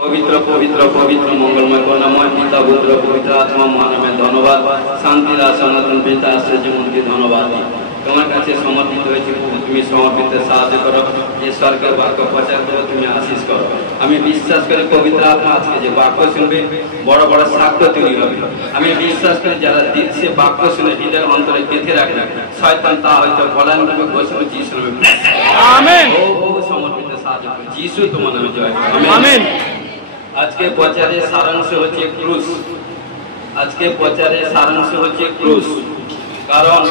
पवित्र पवित्र पवित्र मंगलमय करुणामय पिता पुत्र पवित्र आत्मा महानामে ধন্যবাদ শান্তির সনাতন পিতা আশ্চর্যমূর্তি ধন্যবাদ তোমার কাছে সমর্পিত হয়েছে তুমি সমর্পিত সাহায্য করো যে স্বর্গের বাক্য প্রচার করো তুমি আশীষ করো আমি বিশ্বাস করি পবিত্র আত্মা আজকে যে বাক্য শুনবে বড় বড় সাক্ষ্য তৈরি হবে আমি বিশ্বাস করি যারা দিল সে বাক্য শুনে হৃদয়ের অন্তরে গেঁথে রাখবে শয়তান তা হয়তো পলায়নভাবে ঘোষণা যিশু নামে আমেন ও সমর্পিত সাহায্য করো যিশু তোমার নামে জয় আমেন আজকে প্রচারের সারাংশ হচ্ছে ক্রুশ আজকে প্রচারের সারাংশ হচ্ছে ক্রুশ কারণ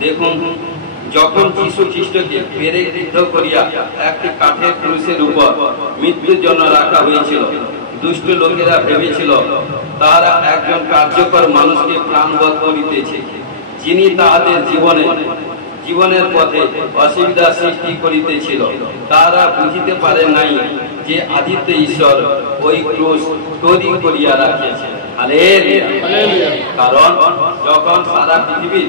দেখুন যখন যীশু খ্রিস্টকে পেরে বিদ্ধ করিয়া একটি কাঠের ক্রুশের উপর মৃত্যুর জন্য রাখা হয়েছিল দুষ্ট লোকেরা ভেবেছিল তারা একজন কার্যকর মানুষকে প্রাণবধ করিতেছে যিনি তাহাদের জীবনের পথে অসুবিধা সৃষ্টি করিতেছিল তারা বুঝিতে পারে নাই যে আদিত্য ঈশ্বর ওই ক্রুশ তৈরি করিয়া রাখিয়াছেন হালেলুয়া কারণ যখন সারা পৃথিবী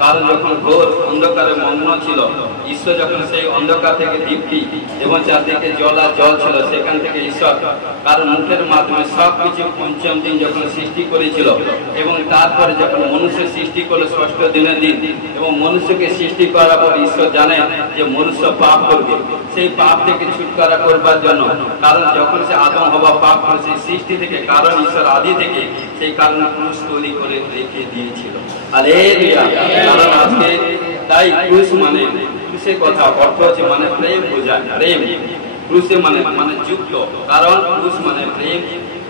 কারণ যখন ঘোর অন্ধকারে মগ্ন ছিল ঈশ্বর যখন সেই অন্ধকার থেকে দীপ্তি এবং চারদিকে জল ছিল সেখান থেকে ঈশ্বর কারণ মুখের মাধ্যমে সবকিছু পঞ্চম দিন যখন সৃষ্টি করেছিল এবং তারপরে যখন মনুষ্য সৃষ্টি করলো ষষ্ঠ দিনের দিন এবং মনুষ্যকে সৃষ্টি করার পর ঈশ্বর জানেন যে মনুষ্য পাপ করবে সেই পাপ থেকে ছুটকারা করবার জন্য কারণ যখন সে আদম হওয়া পাপ করে সেই সৃষ্টি থেকে কারণ ঈশ্বর আদি থেকে সেই কারণে ক্রুশ তৈরি করে রেখে দিয়েছিল হালেলুয়া কারণ আজকে তাই ক্রুশ মানে ক্রুশের কথা অর্থ হচ্ছে মানে প্রেম বোঝায় প্রেম ক্রুশে মানে যুক্ত কারণ ক্রুশ মানে প্রেম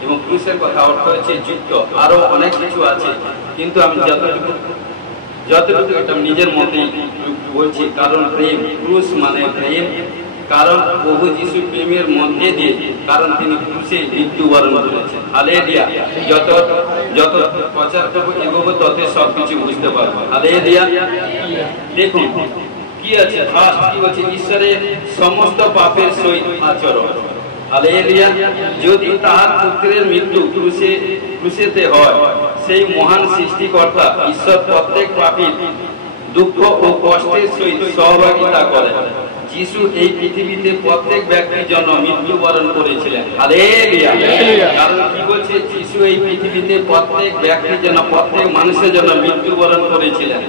এবং ক্রুশের কথা অর্থ হচ্ছে যুক্ত আরো অনেক কিছু আছে কিন্তু আমি যতটুকু এটা নিজের মতে বলছি কারণ প্রেম ক্রুশ মানে প্রেম কারণ প্রভু যীশু প্রেমের মধ্যে দিয়ে কারণ তিনি ক্রুশে মৃত্যুবরণ করেছেন হালেলুয়া যত প্রচার করবো এগোবো তত সবকিছু বুঝতে পারবো হালেলুয়া দেখুন কি আছে ফার্স্ট কি হচ্ছে ঈশ্বরের সমস্ত পাপের সহিত আচরণ হালেলুয়া যদি তাহার পুত্রের মৃত্যু ক্রুশেতে হয় সেই মহান সৃষ্টিকর্তা ঈশ্বর প্রত্যেক পাপীর দুঃখ ও কষ্টের সহিত সহভাগিতা করেন যিশু এই পৃথিবীতে প্রত্যেক ব্যক্তির জন্য মৃত্যুবরণ করেছিলেন হালেলুয়া কারণ কি বলছে যিশু এই পৃথিবীতে প্রত্যেক ব্যক্তির জন্য প্রত্যেক মানুষের জন্য মৃত্যুবরণ করেছিলেন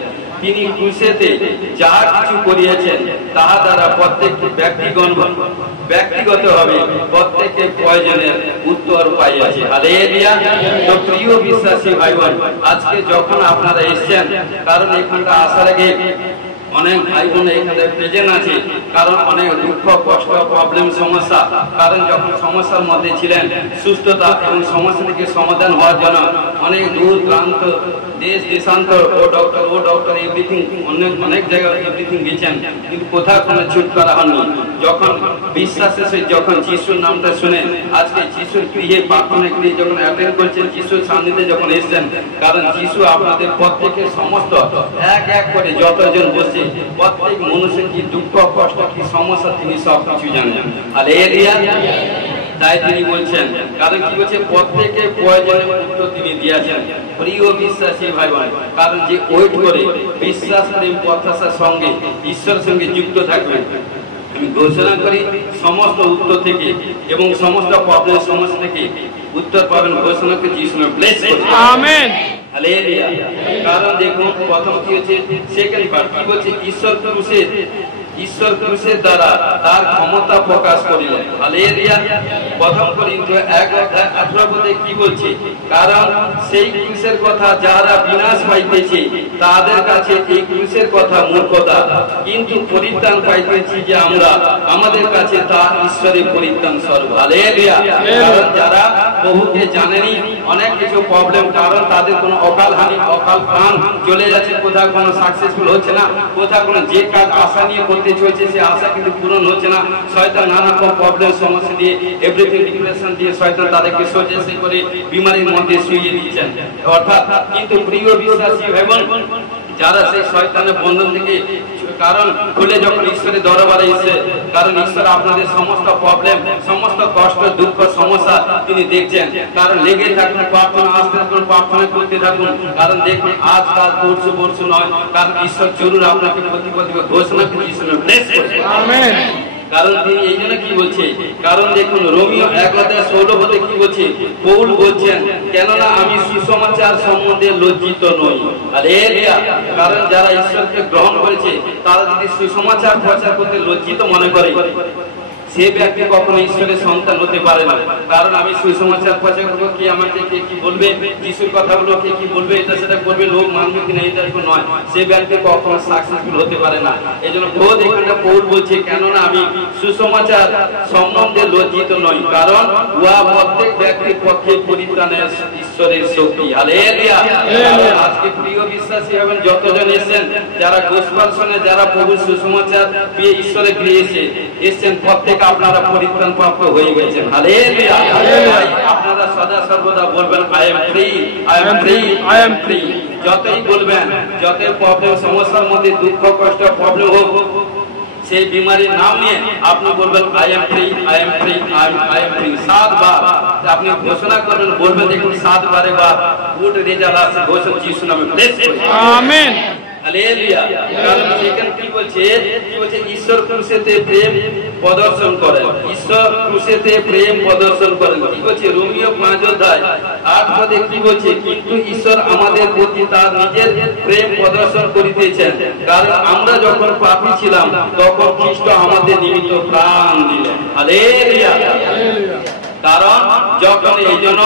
তিনি ক্রুশেতে যা কিছু করিয়েছেন তাহা দ্বারা প্রত্যেক ব্যক্তিগতভাবে প্রত্যেকের প্রয়োজনের উত্তর পাইয়াছে হালেলুয়া তো প্রিয় বিশ্বাসী ভাই বোন আজকে যখন আপনারা এসেছেন কারণ এখানটা আসার আগে অনেক ভাই বোন এখানে প্রেজেন্ট আছে কারণ অনেক দুঃখ কষ্ট প্রবলেম সমস্যা কারণ যখন সমস্যার মধ্যে ছিলেন সুস্থতা এবং সমস্যা থেকে সমাধান হওয়ার জন্য অনেক দূর প্রান্ত দেশান্তর ও ডক্টর এভরিথিং অনেক জায়গায় এভরিথিং গেছেন কিন্তু কোথাও কোনো ছুটকারা হয়নি যখন বিশ্বাসের সহিত যখন যিশুর নামটা শুনে আজকে যিশুর গৃহে প্রার্থনা গৃহে যখন অ্যাটেন্ড করছেন যিশুর সান্নিধ্যে যখন এসেছেন কারণ যিশু আপনাদের প্রত্যেকের সমস্ত এক করে যতজন বসে প্রত্যেক মানুষের কি দুঃখ কষ্ট কি সমস্যা তিনি সবকিছু জানেন হালেলুয়া তাই তিনি বলছেন কারণ কি বলছে প্রত্যেকের প্রয়োজনের উত্তর তিনি দিয়েছেন প্রিয় বিশ্বাসী ভাই বোন কারণ যে ওয়েট করে বিশ্বাস প্রেম প্রত্যাশার সঙ্গে ঈশ্বরের সঙ্গে যুক্ত থাকবেন আমি ঘোষণা করি সমস্ত উত্তর থেকে এবং সমস্ত প্রবলেম সমস্যা থেকে উত্তর পাবেন ঘোষণা করে যিশু নামে ব্লেস করুন আমেন হালেলুয়া কারণ দেখুন প্রথম কি হচ্ছে সেকেন্ড পার্ট কি বলছে ঈশ্বর ক্রুশের দ্বারা তার ক্ষমতা প্রকাশ করিলেন হালেলুয়া প্রথম করিন্থীয় 1:18 পদে কি বলছে কারণ সেই ক্রুশের কথা যারা বিনাশ পাইতেছে তাদের কাছে এই ক্রুশের কথা মূর্খতা কিন্তু পরিত্রাণ পাইতেছি যে আমরা আমাদের কাছে তা ঈশ্বরের পরিত্রাণ স্বরূপ হালেলুয়া কারণ যারা প্রভুকে জানেনি অনেক কিছু প্রবলেম কারণ তাদের কোনো অকাল হানি অকাল প্রাণ চলে যাচ্ছে কোথাও কোনো সাকসেসফুল হচ্ছে না কোথাও কোনো যে কাজ আশা নিয়ে করতে চলছে সে আশা কিন্তু পূরণ হচ্ছে না শয়তান নানা রকম প্রবলেম সমস্যা দিয়ে এভরিথিং ডিপ্রেশন দিয়ে শয়তান তাদেরকে সহ্য করে বিমারির মধ্যে শুইয়ে দিচ্ছেন অর্থাৎ কিন্তু প্রিয় বিশ্বাসী ভাই বোন যারা সেই শয়তানের বন্ধন থেকে কারণ খুলে যখন ঈশ্বরের দরবারে এসে কারণ ঈশ্বর আপনাদের সমস্ত প্রবলেম সমস্ত কষ্ট দুঃখ সমস্যা তিনি দেখছেন কারণ লেগে থাকুন প্রার্থনা আস্তে আস্তে প্রার্থনা করতে থাকুন কারণ দেখুন আজ কাল পরশু নয় কারণ ঈশ্বর জরুর আপনাকে প্রতিপদ ঘোষণা করে ঈশ্বরের ব্লেস করবেন আমেন কারণ তিনি এই জন্য কি বলছে, কারণ দেখুন রোমিও 1:16 কি বলছে, পৌল বলছেন কেননা আমি সুসমাচার সম্বন্ধে লজ্জিত নই। হালেলুয়া। কারণ যারা ঈশ্বরকে গ্রহণ করেছে তারা যদি সুসমাচার প্রচার করতে লজ্জিত মনে করে, সে ব্যক্তি কখনো ঈশ্বরের সন্তান হতে পারে না। কারণ আমি সুসমাচার প্রচার করবো, কে আমাকে কে কি বলবে, যিশুর কথাগুলো কে কি বলবে, এটা সেটা করবে, লোক মানবে কিনা এটা নয়, সে ব্যক্তি কখনো সাকসেসফুল হতে পারে না। এই জন্য খোদ এখানে পৌল বলছে কেননা আমি সুসমাচার সম্বন্ধে লজ্জিত নই, কারণ উহা প্রত্যেক ব্যক্তির পক্ষে পরিত্রাণের ঈশ্বরের শক্তি। হালেলুয়া। আজকে প্রিয় বিশ্বাসী হবেন যতজন এসেছেন, যারা গোস্পাল শুনে, যারা প্রভু সুসমাচার পেয়ে ঈশ্বরে ফিরে এসেছেন, প্রত্যেক আপনারা পরিত্রাণ প্রাপ্ত হয়ে গেছেন। হালেলুয়া। আপনারা সদা সর্বদা বলবেন I am free, I am free, I am free. যতই বলবেন, যতই প্রবলেম সমস্যার মধ্যে দুঃখ কষ্ট প্রবলেম হোক, সেই বিমারির নাম নিয়ে আপনি বলবেন I am free, I am free, I am free 7 বার আপনি ঘোষণা করবেন, বলবেন দেখুন 7 বারে বার গুড রেজাল্ট আসে ঘোষণা যিশু নামে। আমেন। হালেলুয়া। কারণ সেখানে কি বলছে, ঈশ্বর ক্রুশেতে প্রেম প্রদর্শন করেন, ঈশ্বর ক্রুশেতে প্রেম প্রদর্শন করেন। কি বলছে রোমিও 5:8 কি বলছে, কিন্তু ঈশ্বর আমাদের প্রতি তার নিজের প্রেম প্রদর্শন করিতেছেন, কারণ আমরা যখন পাপী ছিলাম তখন খ্রিস্ট আমাদের নিমিত্ত প্রাণ দিলেন। হালেলুয়া। কারণ যখন এই জন্য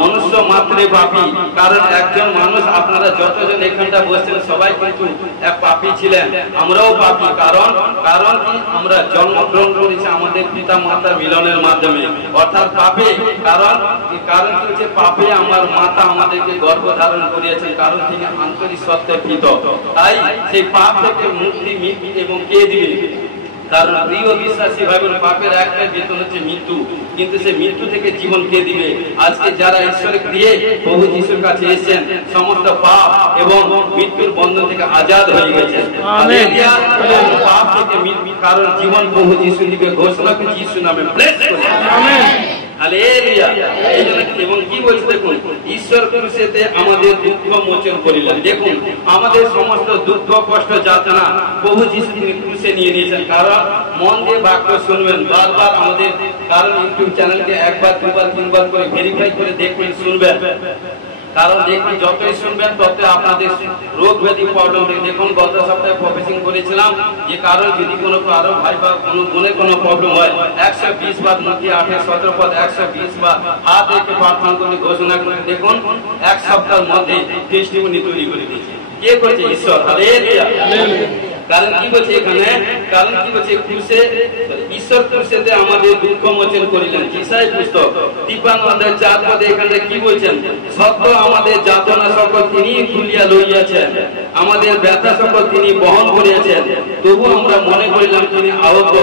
মনুষ্য মাত্রে পাপী, কারণ একজন মানুষ, আপনারা যতজন এখানটা বসছেন সবাই কিন্তু এক পাপী ছিলেন, আমরাও পাপী। কারণ কি আমরা জন্মগ্রহণ করেছি আমাদের পিতা মাতার মিলনের মাধ্যমে, অর্থাৎ পাপে। কারণ কি হচ্ছে, পাপে আমার মাতা আমাদেরকে গর্ভধারণ করিয়েছেন, কারণ তিনি আন্তরিক সত্যে ভীত। তাই সেই পাপ থেকে মুক্তি এবং কে দিবে, কারণ প্রিয় বিশ্বাসী ভাইবোন পাপের একটাই বেতন হচ্ছে মৃত্যু, কিন্তু সেই মৃত্যু থেকে জীবন কে দিবে? আজকে যারা ঈশ্বরের ক্রিয়ে প্রভু যিশুর কাছে এসেছেন, সমস্ত পাপ এবং মৃত্যুর বন্ধন থেকে আজাদ হয়ে গেছে। পাপ থেকে মৃত্যু, কারণ জীবন প্রভু যিশু দিবে, ঘোষণা করে যিশু নামে ব্লেস করে। আমেন। হালেলুয়া। এবং কি বলছে দেখুন, ঈশ্বর ক্রুশেতে আমাদের দুঃখ মোচন করিলেন। দেখুন আমাদের সমস্ত দুঃখ কষ্ট যাতনা প্রভু যিশু তিনি ক্রুশে নিয়ে নিয়েছেন। কারণ মন দিয়ে বাক্য শুনবেন বারবার আমাদের, কারণ ইউটিউব চ্যানেলকে 1 বার 2 বার 3 বার করে ভেরিফাই করে দেখবেন, শুনবেন। কারণ দেখুন যতই শুনবেন ততই আপনাদের রোগ ব্যাধি প্রবলেম হবে। দেখুন গত সপ্তাহে প্রফেসিং করেছিলাম যে কারণ যদি কোনো কারো ভাই বা কোনো বোনের কোনো প্রবলেম হয়, 120 বার নদী 8-17 পদ 120 বার হাত রেখে প্রার্থনা করে ঘোষণা করে দেখুন 1 সপ্তাহের মধ্যে টেস্টিমনি তৈরি করে দিয়েছে। কে করেছে? ঈশ্বর। হালেলুয়া। কারণ কি বলছে এখানে, কারণ কি বলছে ক্রুশে, ঈশ্বর ক্রুশেতে আমাদের দুঃখ মোচন করিলেন। ঈশায় পুস্তক 53:4 এখানে কি বলছেন, সত্য আমাদের যাতনা সকল তিনি খুলিয়া লইয়াছেন, আমাদের ব্যথা সকল তিনি বহন করিয়াছেন, তবু আমরা মনে করিলাম তিনি আহত,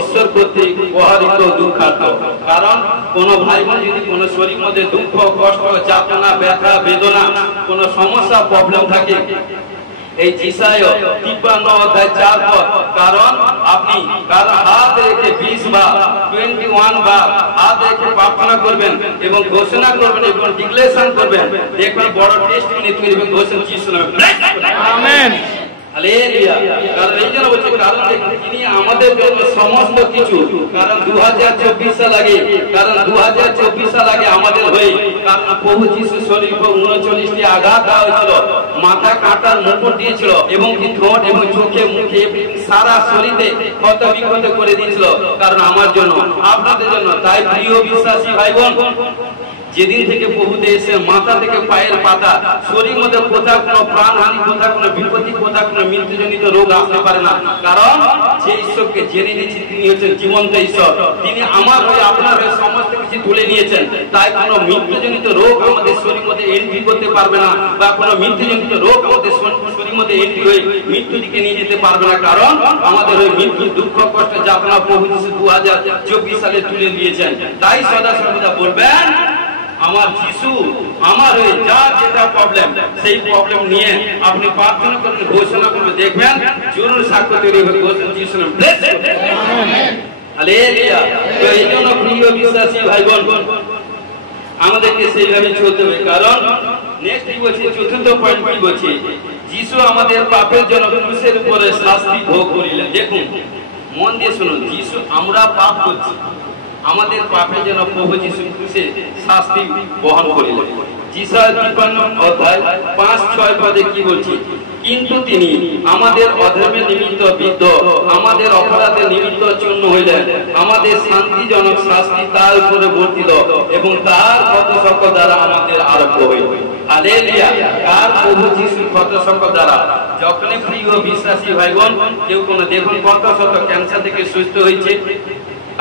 ঈশ্বর কর্তৃক প্রহারিত, দুঃখার্ত। কারণ কোন ভাই বোন যদি কোন শরীর মধ্যে দুঃখ কষ্ট যাতনা ব্যথা বেদনা কোন সমস্যা প্রবলেম থাকে, এই ঈশায় 53:4 কারণ আপনি হাত রেখে 20 বার 21 বার হাত রেখে প্রার্থনা করবেন এবং ঘোষণা করবেন এবং ডিক্লেরেশন করবেন, দেখবেন বড় টেস্টিমনি তৈরি হবে ঘোষণা যিশু নামে। আমেন। হালেলুয়া। কারণ এই জন্য বলছে, কারণ তিনি আমাদের জন্য সমস্ত কিছু, কারণ 2024 সাল আগে, কারণ 2024 সাল আগে আমাদের হয়ে, কারণ প্রভু যিশু শরীর 39টি আঘাত দেওয়া হয়েছিল, মাথা কাটার মুকুট দিয়েছিল এবং ঠোঁট এবং চোখে মুখে সারা শরীরে ক্ষত বিক্ষত করে দিয়েছিল, কারণ আমার জন্য আপনাদের জন্য। তাই প্রিয় বিশ্বাসী ভাই বোন, যেদিন থেকে প্রভুতে এসে মাথা থেকে পায়ের পাতা শরীর মধ্যে কোথাও কোনো প্রাণহানি, কোথাও কোনো বিপত্তি, কোথাও কোনো মৃত্যুজনিত রোগ আসতে পারে না। কারণ যে ঈশ্বরকে জেনে নিয়েছি তিনি হচ্ছেন জীবন্ত ঈশ্বর, তিনি আমার হয়ে আপনার হয়ে সমস্ত কিছু তুলে নিয়েছেন। তাই কোনো মৃত্যুজনিত রোগ আমাদের শরীর মধ্যে এন্ট্রি করতে পারবে না, বা কোনো মৃত্যুজনিত রোগ আমাদের শরীর মধ্যে এন্ট্রি হয়ে মৃত্যু দিকে নিয়ে যেতে পারবে না। কারণ আমাদের ওই মৃত্যু দুঃখ কষ্ট যাতনা প্রভু যিশু 2024 সালে তুলে দিয়েছেন। তাই সদা সর্বদা বলবেন আমার যিশু আমার হয়ে যার যেটা প্রবলেম, সেই প্রবলেম নিয়ে আপনি প্রার্থনা করবেন, ঘোষণা করবেন, দেখবেন জরুর সাক্ষ্য তৈরি হবে ঘোষণা যিশু নামে। হালেলুয়া। তো এই জন্য প্রিয় বিশ্বাসী ভাই বোন আমাদেরকে সেইভাবে চলতে হবে। কারণ নেক্সট কি বলছে, চতুর্থ পয়েন্ট কি বলছে, যিশু আমাদের পাপের জন্য ক্রুশের উপরে শাস্তি ভোগ করিলেন। দেখুন মন দিয়ে শুনুন, যিশু আমরা পাপ করছি, আমাদের পাপের জন্য প্রভু যিশু ক্রুশে শাস্তি বহন করিলেন। যিশায় ৫৩ অধ্যায় ৫-৬ পদে কি বলছি? কিন্তু তিনি আমাদের অধর্মের নিমিত্ত বিদ্ধ, আমাদের অপরাধের নিমিত্ত চূর্ণ হইলেন, আমাদের শান্তিজনক শাস্তি তার উপরে বর্তিত এবং তার ক্ষতশক দ্বারা আমাদের আরোগ্য হইল। হালেলুয়া। কার? প্রভু যিশুর ক্ষতশক দ্বারা। যখনই প্রিয় বিশ্বাসী ভাইবোন কেউ কোনো দেখুন ক্ষতশক ক্যান্সার থেকে সুস্থ হয়েছে,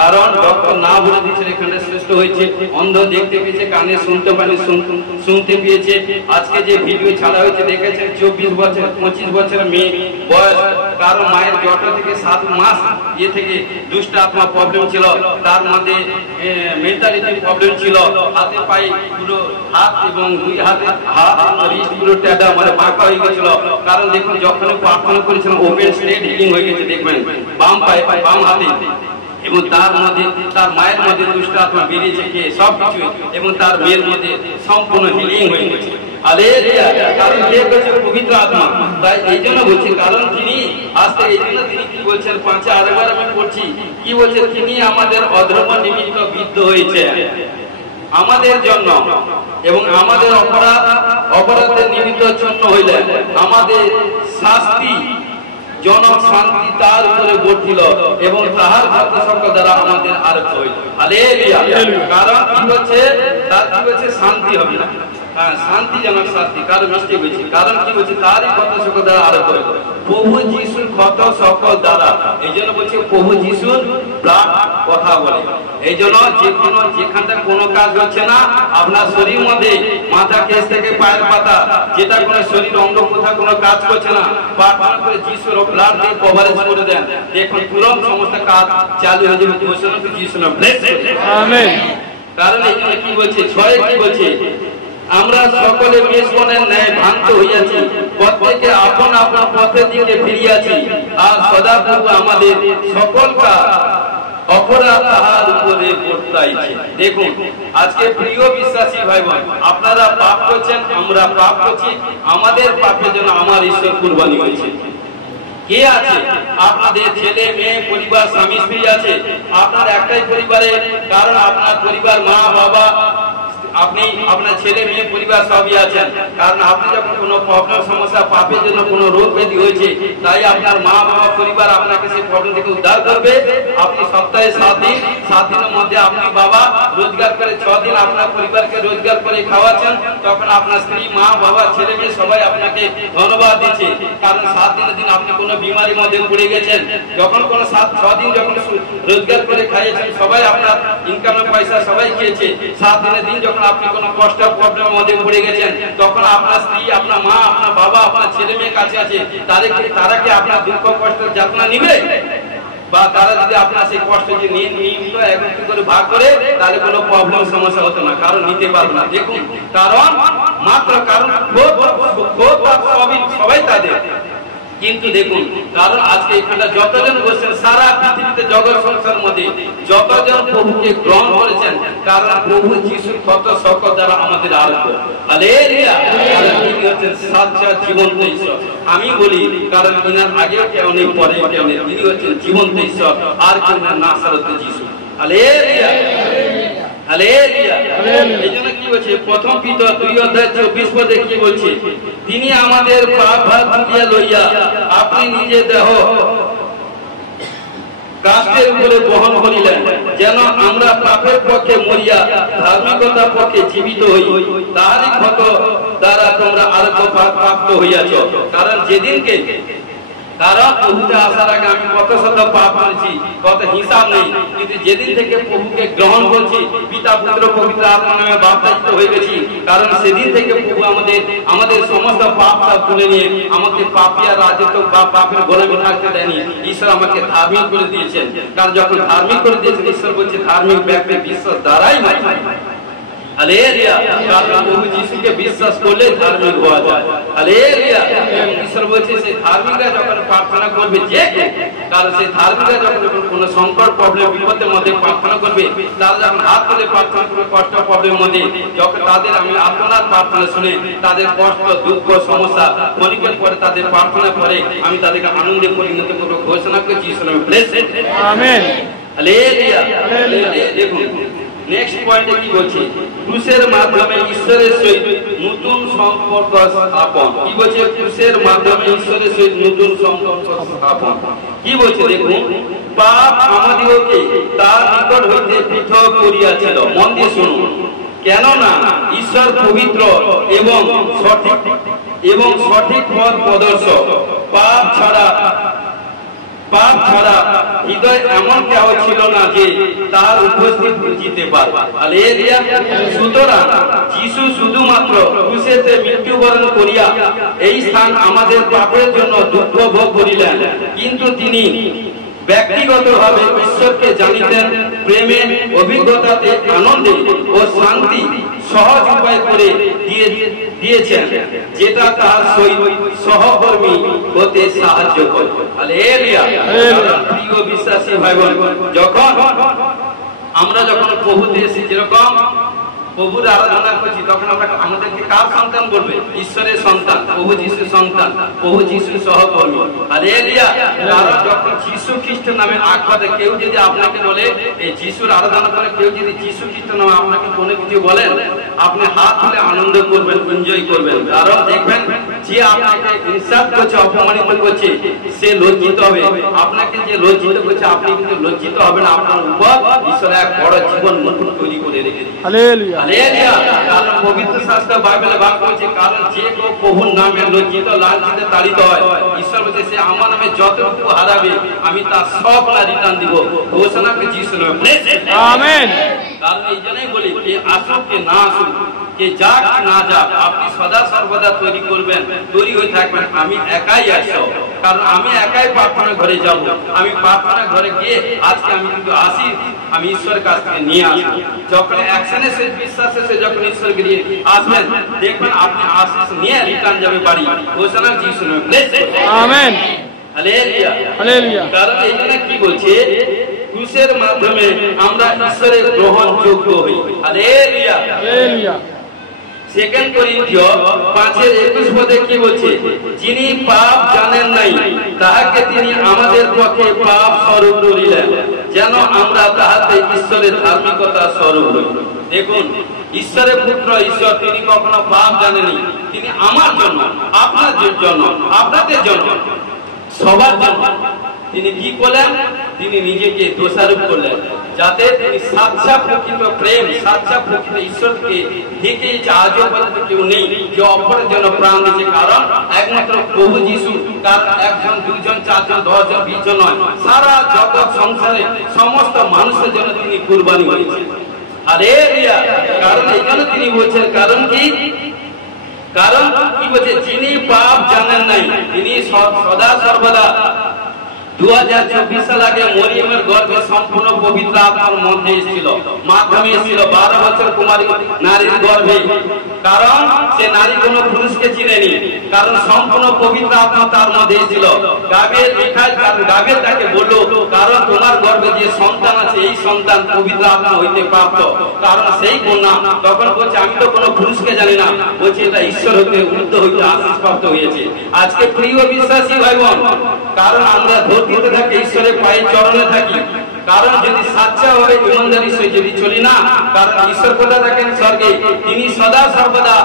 কারণ ডক্টর না বলে দিচ্ছে এখানে সুস্থ হয়েছে, অন্ধ দেখতে পেয়েছে, কানে শুনতে পেয়েছে। আজকে যে ভিডিও ছাড়া হয়েছে দেখেছেন, 24 বছর 25 বছরের মেয়ে বয়স, কারো মায়ের জটা থেকে 7 মাস ইয়ে থেকে দুষ্ট আত্মা প্রবলেম ছিল, তার মধ্যে মেন্টালিটি প্রবলেম ছিল, হাতে পায়ে পুরো হাত এবং 2 হাতে হাত রিস্ট পুরো ট্যাডা মানে বাঁকা হয়ে গেছিল। কারণ দেখুন যখন প্রার্থনা করেছিলাম ওপেন স্টেট হিলিং হয়ে গেছে, দেখবেন বাম পায়ে বাম হাতে, এবং তার মধ্যে তার মায়ের মধ্যে দুষ্ট আত্মা বেরিয়েছে খেয়ে সবকিছু, এবং তার মেয়ের মধ্যে সম্পূর্ণ হিলিং হয়ে গেছে। হালেলুয়া। কারণ কে বলছে? পবিত্র আত্মা। তাই এই জন্য বলছি, কারণ তিনি আজকে এই জন্য তিনি কি বলছেন 5 আরেকবার আমি পড়ছি, কি বলছে? তিনি আমাদের অধর্ম নিমিত্ত বিদ্ধ হয়েছে আমাদের জন্য, এবং আমাদের অপরাধের নিমিত্ত চূর্ণ হইলেন, আমাদের শাস্তি জনক শান্তি তার উপরে বর্তিল এবং তাহার ক্ষতশক দ্বারা আমাদের আরোগ্য হইল। হালেলুয়া। কারণ কি হচ্ছে? তার কি হচ্ছে? শান্তি হবে না, শান্তিজনক শাস্তি। কারণ মিষ্টি বলছি, কারণ কি বলছে? তারই ক্ষতশক দ্বারা আরোগ্য হইল, প্রভু যিশুর ক্ষতশক দ্বারা। এই জন্য বলছে প্রভু যিশুর ব্লাড কথা বলে। এই জন্য যেখানটা কোনো কাজ হচ্ছে না, আপনার শরীর মধ্যে মাথা কেশ থেকে পায়ের পাতা যেটা কোনো শরীর অঙ্গ কোথাও কোনো কাজ করছে না, প্রার্থনা করে যিশুর ব্লাড দিয়ে কভারেজ করে দেন, দেখুন তুরন্ত সমস্ত কাজ চালু হয়ে যাবে। ঘোষণা করে যিশুর নামে ব্লেস করুন। আমেন। কারণ এই জন্য কি বলছে? 6 কি বলছে? আমরা সকলে মেষবনের ন্যায় ভ্রান্ত হইয়াছি, প্রত্যেকে আপন আপন পথের দিকে ফিরিয়াছি, আর সদাপ্রভু আমাদের সকল কাজ অপরাধ তাহার উপরে বর্তাইছে। দেখুন আজকে প্রিয় বিশ্বাসী ভাই বোন, আপনারা পাপ করছেন, আমরা পাপ করছি, আমাদের পাপের জন্য আমার ঈশ্বর কুরবানি হয়েছে। কে আছে? আপনাদের ছেলে মেয়ে পরিবার স্বামী স্ত্রী আছে, আপনার একটাই পরিবারে, কারণ আপনার পরিবার মা বাবা, আপনি আপনার ছেলে মেয়ে পরিবার সবই আছেন। কারণ আপনি যখন কোনো প্রবলেম সমস্যা পাপের জন্য কোনো রোগ ব্যাধি হয়েছে, তাই আপনার মা বাবা পরিবার আপনাকে সেই প্রবলেম থেকে উদ্ধার করবে। আপনি সপ্তাহে 7 দিন, 7 দিনের মধ্যে আপনি বাবা রোজগার করে 6 দিন আপনার পরিবারকে রোজগার করে খাওয়াচ্ছেন, তখন আপনার স্ত্রী মা বাবা ছেলে মেয়ে সবাই আপনাকে ধন্যবাদ দিচ্ছে। কারণ 7 দিনের দিন আপনি কোনো বিমারির মধ্যে পড়ে গেছেন, যখন কোনো 6 দিন যখন রোজগার করে খাইয়েছেন, সবাই আপনার ইনকামের পয়সা সবাই খেয়েছে। 7 দিনের দিন যখন আপনি কোনো কষ্ট প্রবলেমের মধ্যে পড়ে গেছেন, তখন আপনার স্ত্রী, আপনার মা, আপনার বাবা, আপনার ছেলে মেয়ে কাছে আছে, তারা কি আপনার দুঃখ কষ্ট যাতনা নিবে? বা তারা যদি আপনার সেই কষ্ট যে নিয়মিত একত্রিত করে ভাগ করে, তাহলে কোনো প্রবলেম সমস্যা হতো না, কারণ নিতে পারবে না। দেখুন কারণ মাত্র কারণ সবাই তাদের, কিন্তু দেখুন কারণ আজকে এখানে যতজন বসেন সারা পৃথিবীতে জগৎ সংসার মধ্যে যতজন প্রভুকে গ্রহণ করেছেন, কারণ প্রভু যিশুর ক্ষতশক দ্বারা আমাদের আরোগ্য। হালেলুয়া। তিনি হচ্ছেন সাচ্চা জীবন্ত ঈশ্বর। আমি বলি কারণ ইনার আগে কেউ নেই, পরে কেউ নেই, তিনি হচ্ছেন জীবন্ত ঈশ্বর, আর কেউ না, নাসারতের যিশু। হালেলুয়া। হালেলুয়া। এই জন্য কি বলছে? প্রথম পিতর 2 অধ্যায় 24 পদে কি বলছে? তিনি আমাদের পাপ ভার তুলিয়া লইয়া আপনি নিজে দেহ কাষ্ঠের উপরে বহন করিলেন, যেন আমরা পাপের পক্ষে মরিয়া ধার্মিকতার পক্ষে জীবিত হই, তাহারই ক্ষত দ্বারা তোমরা আরোগ্য প্রাপ্ত হইয়াছ। কারণ যেদিনকে, কারণ প্রভুতে আসার আগে আমি কত শত পাপ করেছি, কত হিসাব নেই, কিন্তু যেদিন থেকে প্রভুকে গ্রহণ করছি, পিতা পুত্র পবিত্র আত্মার নামে বাপ্তায়িত হয়ে গেছি, কারণ সেদিন থেকে প্রভু আমাদের সমস্ত পাপটা তুলে নিয়ে আমাকে পাপিয়া রাজত্ব বা পাপের গোলামি থাকতে দেয়নি, ঈশ্বর আমাকে ধার্মিক করে দিয়েছেন। কারণ যখন ধার্মিক করে দিয়েছেন, ঈশ্বর বলছে ধার্মিক ব্যক্তি বিশ্বাস দ্বারাই হয়। হালেলুয়া। কারণ প্রভু যিশুকে বিশ্বাস করলে ধার্মিক হওয়া যায়। হালেলুয়া। ঈশ্বর বলছে সেই ধার্মিকরা যখন প্রার্থনা করবে, যে কারণ সেই ধার্মিকরা যখন কোনো সংকট প্রবলেম বিপদের মধ্যে প্রার্থনা করবে, তারা যখন হাত তুলে প্রার্থনা করবে কষ্ট প্রবলেমের মধ্যে, যখন তাদের আমি আপনার প্রার্থনা শুনে তাদের কষ্ট দুঃখ সমস্যা মনিকের পরে তাদের প্রার্থনা করে আমি তাদেরকে আনন্দে পরিণত করবো ঘোষণা করছি। আমেন। হালেলুয়া। দেখুন নেক্সট পয়েন্টে কি বলছে, ক্রুশের মাধ্যমে ঈশ্বরের সহিত নতুন সম্পর্ক স্থাপন। কি বলছে? ক্রুশের মাধ্যমে ঈশ্বরের সহিত নতুন সম্পর্ক স্থাপন। কি বলছে দেখুন, পাপ আমাদিগকে তার নিকট হইতে পৃথক করিয়াছিল। মন দিয়ে শুনুন, কেননা ঈশ্বর পবিত্র এবং সঠিক পথ প্রদর্শক। পাপ ছাড়া হৃদয় এমন কেউ ছিল না যে তার উপস্থিত বুঝিতে পারে। হালেলুয়া। সুতরাং যিশু শুধুমাত্র ক্রুশেতে মৃত্যুবরণ করিয়া এই স্থান আমাদের পাপের জন্য দুঃখ ভোগ করিলেন, কিন্তু তিনি ব্যক্তিগতভাবে ঈশ্বরকে জানিতেন, প্রেমে অভিজ্ঞতাতে আনন্দে ও শান্তি সহজ উপায় করে দিয়েছেন, যেটা তার সহকর্মী হতে সাহায্য করে। হালেলুয়া। প্রিয় বিশ্বাসী ভাই বোন, আমরা যখন প্রভুতে এসে যেরকম প্রভুর আরাধনা করছি, তখন আমরা আমাদেরকে কার সন্তান বলবে? ঈশ্বরের সন্তান, প্রভু যিশুর সন্তান, প্রভু যিশুর সহকর্মী। হালেলুয়া। কারণ যখন যিশু খ্রিস্ট নামে আখ্যাতে কেউ যদি আপনাকে বলে এই যিশুর আরাধনা করে, কেউ যদি যিশু খ্রিস্ট নামে আপনাকে কোনো কিছু বলেন, আপনি হাত তুলে আনন্দ করবেন, এনজয় করবেন। কারণ দেখবেন যে আপনাকে ইনসাল্ট করছে, অপমানিত করছে, সে লজ্জিত হবে। আপনাকে যে লজ্জিত করছে, আপনি কিন্তু লজ্জিত হবেন। আপনার উপর ঈশ্বর এক বড় জীবন মুকুট তৈরি করে রেখেছে। হালেলুয়া। কারণ পবিত্র শাস্ত্র বাইবেলে বাক্য আছে, কারণ যে কেউ প্রভুর নামে লজ্জিত লাঞ্ছিত তাড়িত হয়, ঈশ্বর বলছে সে আমার নামে যতটুকু হারাবে আমি তার সব রিটার্ন দিব। ঘোষণা করছি আমেন। কারণ এই জন্যই বলি, কে আসুক কে না আসুক, কে যাক না যাক, আপনি সদা সর্বদা তৈরি করবেন, তৈরি হয়ে থাকবেন। আমি একাই আসব, কারণ আমি একাই প্রার্থনা ঘরে যাব। আমি প্রার্থনা ঘরে গিয়ে আজকে আমি কিন্তু আসি, আমি ঈশ্বরের কাছ থেকে নিয়ে আসবো। যখন অ্যাকশনে সে বিশ্বাসে সে যখন ঈশ্বরকে নিয়ে আসবেন, দেখবেন আপনি আশীষ নিয়ে রিটার্ন যাবে বাড়ি। ঘোষণা যিশু আমেন। হালেলুয়া। হালেলুয়া। কারণ এই জন্য কি বলছে, ক্রুশের মাধ্যমে আমরা ঈশ্বরের গ্রহণযোগ্য হই। হালেলুয়া। হালেলুয়া। সেকেন্ড করিন্থীয় 5:21 পদে কি বলছে, যিনি পাপ জানেন নাই তাহাকে তিনি আমাদের পক্ষে পাপ স্বরূপ করিলেন, যেন আমরা তাহাতে ঈশ্বরের ধার্মিকতা স্বরূপ হই। দেখুন, ঈশ্বরের পুত্র ঈশ্বর, তিনি কখনো পাপ জানেনি। তিনি আমার জন্য, আপনাদের জন্য, আপনাদের জন্য, সবার জন্য তিনি কি করলেন? তিনি নিজেকে দোষারোপ করলেন, যাতে তিনি সাচ্চা প্রকৃত প্রেম, সাচ্চা প্রকৃত ঈশ্বরকে দেখে আজও পর্যন্ত কেউ নেই যে অপরের জন্য প্রাণ দিয়েছে। কারণ একমাত্র প্রভু যিশু, কারণ 1 জন 2 জন 4 জন 10 জন 20 জন নয়, সারা জগৎ সংসারে সমস্ত মানুষের জন্য তিনি কুরবানি হয়েছেন। হালেলুয়া। কারণ এই জন্য তিনি বলছেন, কারণ কি? কারণ কি বলছে, যিনি পাপ জানেন নাই, তিনি সদা সর্বদা 2024 সাল আগে মরিয়মের গর্ভে সম্পূর্ণ পবিত্র আত্মার মধ্যে এসেছিল, মাধ্যমে এসেছিল 12 বছর কুমারী নারীর গর্ভে। কারণ সে নারী কোনো পুরুষকে চিনেনি, কারণ সম্পূর্ণ পবিত্র আত্মা তার মধ্যে এসেছিল। গাবেল তাকে বললো, কারণ তোমার গর্ভে যে সন্তান আছে এই সন্তান পবিত্র আত্মা হইতে প্রাপ্ত। কারণ সেই কন্যা তখন বলছে, আমি তো কোনো পুরুষকে জানি না, বলছে এটা ঈশ্বর হইতে উদ্ধ হইতে আশীষ প্রাপ্ত হয়েছে। আজকে প্রিয় বিশ্বাসী ভাই বোন, কারণ আমরা ধরতে থাকি, ঈশ্বরের পায়ে চরণে থাকি। কারণ যদি সাচ্চা হবে ইমানদারি সে যদি চলি না, কারণ ঈশ্বর কোথা থাকেন? স্বর্গে। তিনি সদা সর্বদা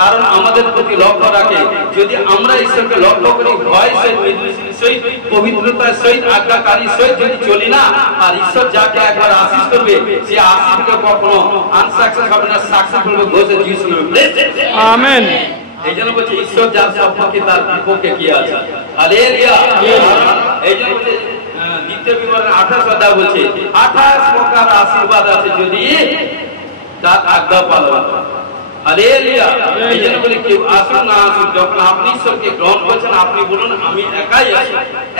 কারণ আমাদের প্রতি লক্ষ্য রাখে। যদি আমরা ঈশ্বরকে লক্ষ্য করি, ভয় সহিত, পবিত্রতার সহিত, আজ্ঞাকারী সহিত যদি চলি না, আর ঈশ্বর যাকে একবার আশীষ করবে সে আশীষকে কখনো আনসাকসেস হবে না, সাকসেসফুল হবে। ঘোষণা যিশু আমেন। এই জন্য বলছে ঈশ্বর যার সম্পর্কে তার বিপক্ষে কি আছে। হালেলুয়া। এই জন্য দ্বিতীয় বিবরণ 28 অধ্যায় বলছে 28 প্রকার আশীর্বাদ আছে যদি তার আজ্ঞা পালন। হালেলুয়া। এই জন্য বলি কেউ আসুন না আসুন, যখন আপনি ঈশ্বরকে গ্রহণ করছেন আপনি বলুন আমি একাই আছি,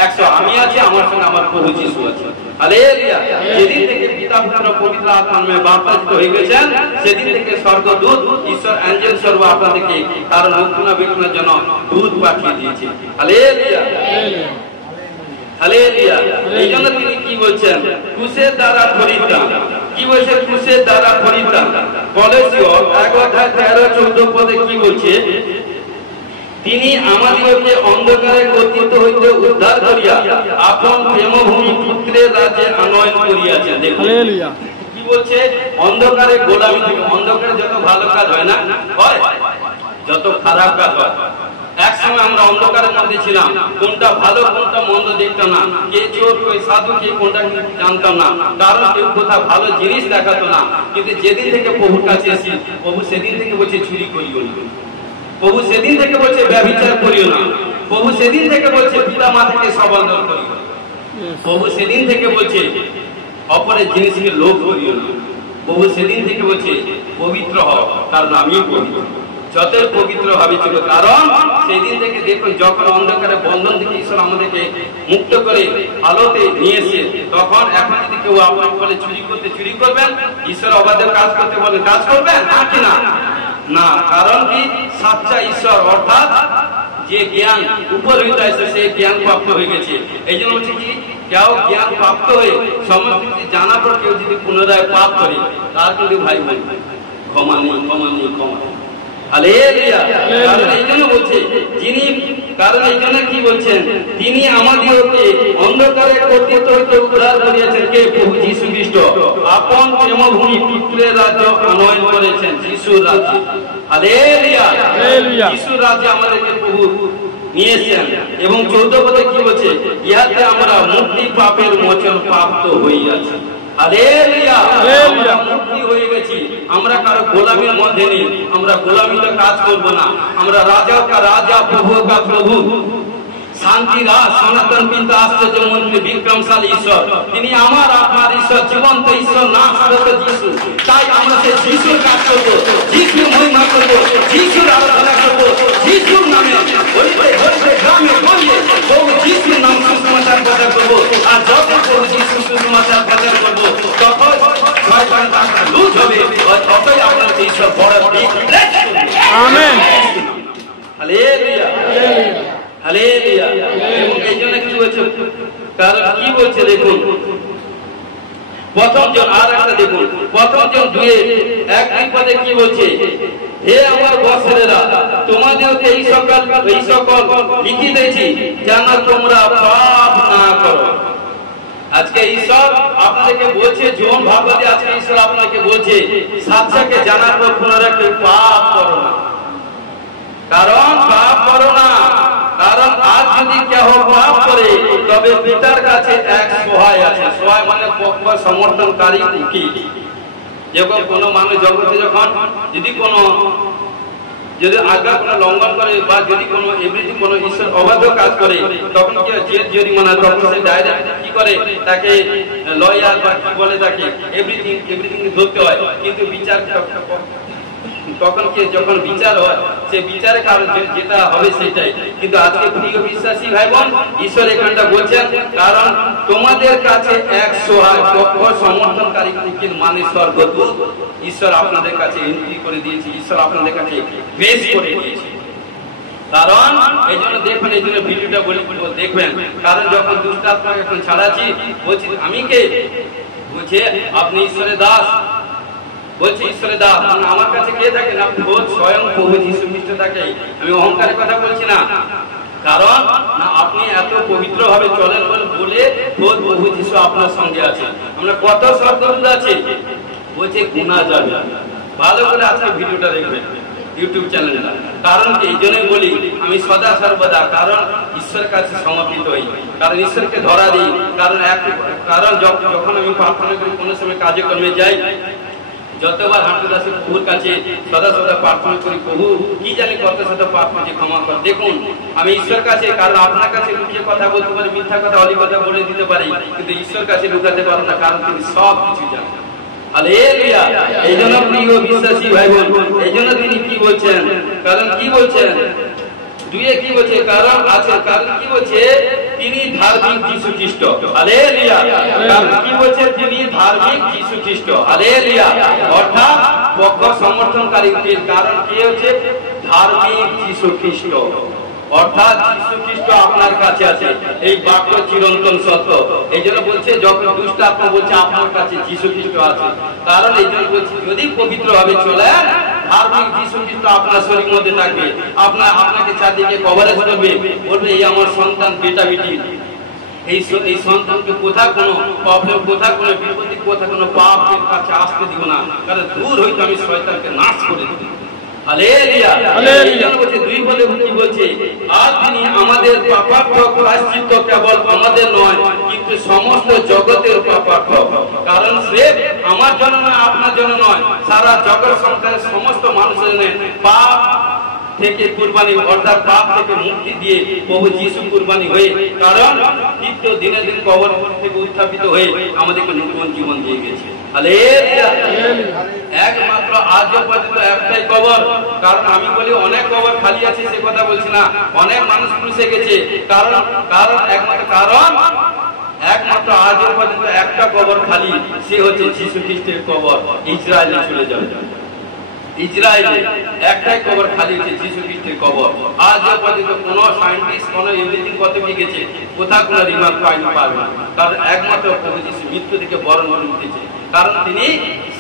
100 আমি আছি, আমার সঙ্গে আমার প্রভু যিশু আছে। হালেলুয়া। যেদিন থেকে পিতা পুত্র পবিত্র আত্মায় বাপ্তিস্ম হয়ে গেছেন সেদিন থেকে স্বর্গদূত ঈশ্বর অ্যাঞ্জেল স্বরূপ আপনাদেরকে তার রক্ষণাবেক্ষণের জন্য দূত পাঠিয়ে দিয়েছে। Hallelujah hallelujah. এই জন্য তিনি কি বলছেন, ক্রুশের দ্বারা পরিত্রাণ। কি বলছে? ক্রুশের দ্বারা পরিত্রাণ। কলেসীয় 1:13-14 পদে কি বলছে? তিনি আমাদিগকে অন্ধকারে গতিত হইতে উদ্ধার করিয়া আপন প্রেমভূমি পুত্রের রাজ্যে আনয়ন করিয়াছেন। হালেলুয়া। কি বলছে? অন্ধকারে গোলামি থেকে। অন্ধকারে যত ভালো কাজ হয় না, হয় যত খারাপ কাজ হয়। এক সময় আমরা অন্ধকারের মধ্যে ছিলাম, কোনটা ভালো কোনটা মন্দ দেখতাম না, কে চোর কে সাধু কে কোনটা জানতাম না, কারণ কেউ কোথাও ভালো জিনিস দেখাতো না। কিন্তু যেদিন থেকে প্রভুর কাছে এসেছি, প্রভু সেদিন থেকে বলছে চুরি করিও না, প্রভু সেদিন থেকে বলছে ব্যভিচার করিও না, প্রভু সেদিন থেকে বলছে পিতা মাতাকে সবন্দন করিও না, প্রভু সেদিন থেকে বলছে অপরের জিনিসকে লোভ করিও না, প্রভু সেদিন থেকে বলছে পবিত্র হও কারণ আমি পবিত্র। যতই পবিত্র ভাবে ছিল, কারণ সেদিন থেকে দেখুন যখন অন্ধকারের বন্ধন থেকে ঈশ্বর আমাদেরকে মুক্ত করে আলোতে নিয়ে এসে, তখন এখন যদি কেউ আপনাকে বলে চুরি করতে, চুরি করবেন, ঈশ্বর অবাধে কাজ করতে বলে কাজ করবেন না কি না? না। কারণ কি? সাচ্চা ঈশ্বর অর্থাৎ যে জ্ঞান উপর হইতে আসে সে জ্ঞান প্রাপ্ত হয়ে গেছে। এই জন্য হচ্ছে কি, কেউ জ্ঞান প্রাপ্ত হয়ে সমস্ত কিছু জানার পর কেউ যদি পুনরায় পাপ করে তার কিন্তু ভাই ভাই ক্ষমা নেই, ক্ষমা নেই, ক্ষমা। হালেলুয়া। কারণ এই জন্য বলছে যিনি, কারণ এই জন্য কি বলছেন, তিনি আমাদিগকে অন্ধকারে গতিত হইতে উদ্ধার করিয়াছেন। কে? প্রভু যীশু খ্রিস্ট। আপন প্রেমভূমি পুত্রের রাজ্য আনয়ন করেছেন, যিশুর রাজ্য। হালেলুয়া। যিশুর রাজ্যে আমাদেরকে প্রভু নিয়ে এসেছেন। এবং 14 পদে কি বলছে? ইহাতে আমরা মুক্তি পাপের মোচন প্রাপ্ত হইয়াছি। হালেলুয়া। আমরা মুক্তি হয়ে গেছি, আমরা কারো গোলামির মধ্যে নেই, আমরা গোলামিতে কাজ করব না, আমরা রাজা কা রাজা প্রভু কা প্রভু শান্তি রাজ সনাতন পিতা আশ্চর্য মন্ত্রী বিক্রমশালী ঈশ্বর, তিনি আমার আপনার ঈশ্বর, জীবন্ত ঈশ্বর, নাম স্বরূপ যিশু। তাই আমরা সেই যিশুর কাজ করবো, যিশুর মহিমা করবো, যিশুর আরাধনা করবো, যিশুর নামে হরিতে হরিতে গ্রামে গঞ্জে প্রভু যিশুর নাম সুসমাচার প্রচার করবো। আর যখন প্রভু যিশু সুসমাচার প্রচার করবো তখন শয়তান টাকা লুট হবে, ততই আপনার ঈশ্বর বড় দিক। আমেন। Hallelujah hallelujah. এবং এই জন্য কি বলছে? কারণ কি বলছে দেখুন, প্রথম জন আর একটা দেখুন, প্রথম জন 2:1 পদে কি বলছে? হে আমার বৎসরেরা, তোমাদেরকে এই সকল লিখিতেছি যেন তোমরা পাপ না করো। আজকে ঈশ্বর আপনাদেরকে বলছে, জীবন ভাগবতী আজকে ঈশ্বর আপনাকে বলছে সাচ্চাকে জানার পর পুনরায় কেউ পাপ করো না। কারণ পাপ করো না, কারণ আজ যদি কেউ পাপ করে তবে পিতার কাছে এক সহায় আছে। সহায় মানে পক্ষ সমর্থনকারী উকিল। যখন কোনো মানুষ জগতে যখন যদি আজ্ঞা কোনো লঙ্ঘন করে বা যদি কোনো এমনিতে কোনো ঈশ্বর অবাধ্য কাজ করে তখন কি জেল জরিমানা, তখন সে ডাইরেক্ট কি করে তাকে লয়ার বা কি বলে তাকে এভরিথিং ধরতে হয়। কিন্তু বিচার তখন কি যখন বিচার হয় সে বিচারের কারণ যেটা হবে সেটাই। কিন্তু আজকে প্রিয় বিশ্বাসী ভাই বোন, ঈশ্বর এখানটা বলছেন কারণ তোমাদের কাছে এক সহায় পক্ষ সমর্থনকারী উকিল মানে স্বর্গদূত ঈশ্বর আপনাদের কাছে এন্ট্রি করে দিয়েছে, ঈশ্বর আপনাদের কাছে বেশ করে দিয়েছে। কারণ এই জন্য দেখবেন, এই জন্য ভিডিওটা দেখবেন, কারণ যখন দুষ্টাত্মা এখন ছাড়াচ্ছি বলছি আমি কে, বলছে আপনি ঈশ্বরের দাস, বলছি ঈশ্বরের দাস, আমার কাছে কে থাকে না? স্বয়ং প্রভু যীশু খ্রিস্ট থাকে। আমি অহংকারের কথা বলছি না, কারণ না আপনি এত পবিত্র ভাবে চলেন বলে প্রভু যীশু আপনার সঙ্গে আছে। আমরা কত স্বর্গদূত আছে বলছে গুণা যাবে। ভালো করে আজকে ভিডিওটা দেখবেন ইউটিউব চ্যানেলটা। কারণ কি? এই জন্যই বলি আমি সদা সর্বদা কারণ ঈশ্বরের কাছে সমর্পিত হই, কারণ ঈশ্বরকে ধরা দিই। কারণ যখন আমি প্রার্থনা করি, কোনো সময় কাজে কর্মে যাই, যতবার হাঁটতে আসি প্রভুর কাছে সদা সদা প্রার্থনা করি, প্রভু কি জানি কত শত পাপ করছি, ক্ষমা কর। দেখুন আমি ঈশ্বর কাছে, কারণ আপনার কাছে লুকিয়ে কথা বলতে পারি, মিথ্যা কথা অলি কথা বলে দিতে পারি, কিন্তু ঈশ্বর কাছে লুকাতে পারো না, কারণ তিনি সব কিছু জানেন। হালেলুয়া। এই জন্য প্রিয় বিশ্বাসী ভাই বোন, এই জন্য তিনি কি বলছেন, কারণ কি বলছেন দুয়ে কি বলছে, কারণ আছে, কারণ কি বলছে, তিনি ধার্মিক যীশু খ্রিস্ট। হালেলুয়া। কারণ কি বলছে, তিনি ধার্মিক যীশু খ্রিস্ট। হালেলুয়া। অর্থাৎ পক্ষ সমর্থনকারী, কারণ কি হচ্ছে, ধার্মিক যীশু খ্রিস্ট। অর্থাৎ যীশু খ্রিস্ট আপনার কাছে আছে, এই বাক্য চিরন্তন সত্য। এই জন্য বলছে যখন দুষ্ট আত্মা বলছে আপনার কাছে যীশু খ্রিস্ট আছে, কারণ এই জন্য বলছে যদি পবিত্র ভাবে চলে ধার্মিক যীশু খ্রিস্ট আপনার শরীরের মধ্যে থাকবে, আপনাকে চারদিকে কভারেজ করবে, বলবে এই আমার সন্তান, বেটা বেটি, এই সন্তানকে কোথাও কোনো প্রবলেম, কোথাও কোনো বিপত্তি, কোথাও কোনো পাপের কাছে আসতে দিব না, কারণ দূর হইতে আমি শয়তানকে নাশ করে দিব। হালেলুয়া। হালেলুয়া। বলছে দুই পদে কি বলছে, আর তিনি আমাদের পাপার্থ প্রায়শ্চিত্ত কেবল আমাদের নয় কিন্তু সমস্ত জগতের পাপার্থ, কারণ সে আমার জন্য নয়, আপনার জন্য নয়, সারা জগৎ সংসারের সমস্ত মানুষের পাপ থেকে কুরবানি, অর্থাৎ পাপ থেকে মুক্তি দিয়ে প্রভু যীশু কুরবানি হয়ে, কারণ তৃতীয় দিনে দিন কবর থেকে উত্থাপিত হয়ে আমাদেরকে নতুন জীবন দিয়ে গেছে। হালেলুয়া। একমাত্র আজ পর্যন্ত একটাই কবর, কারণ আমি বলি অনেক কবর খালি আছে সে কথা বলছি না, অনেক মানুষ পুষে গেছে, কারণ একমাত্র আজ পর্যন্ত একটা কবর খালি, সে হচ্ছে যীশু খ্রিস্টের কবর। ইসরায়েলে চলে যাবে, ইসরায়েলে একটাই কবর খালি হচ্ছে যীশু খ্রিস্টের কবর। আজ পর্যন্ত কোন সায়েন্টিস্ট, কোন এভরিথিং কত কি গেছে, কোথাও কোনো রিমার্ক পাইনি, পারবে না, কারণ একমাত্র প্রভু যীশু মৃত্যু থেকে বরণ করে উঠেছে, কারণ তিনি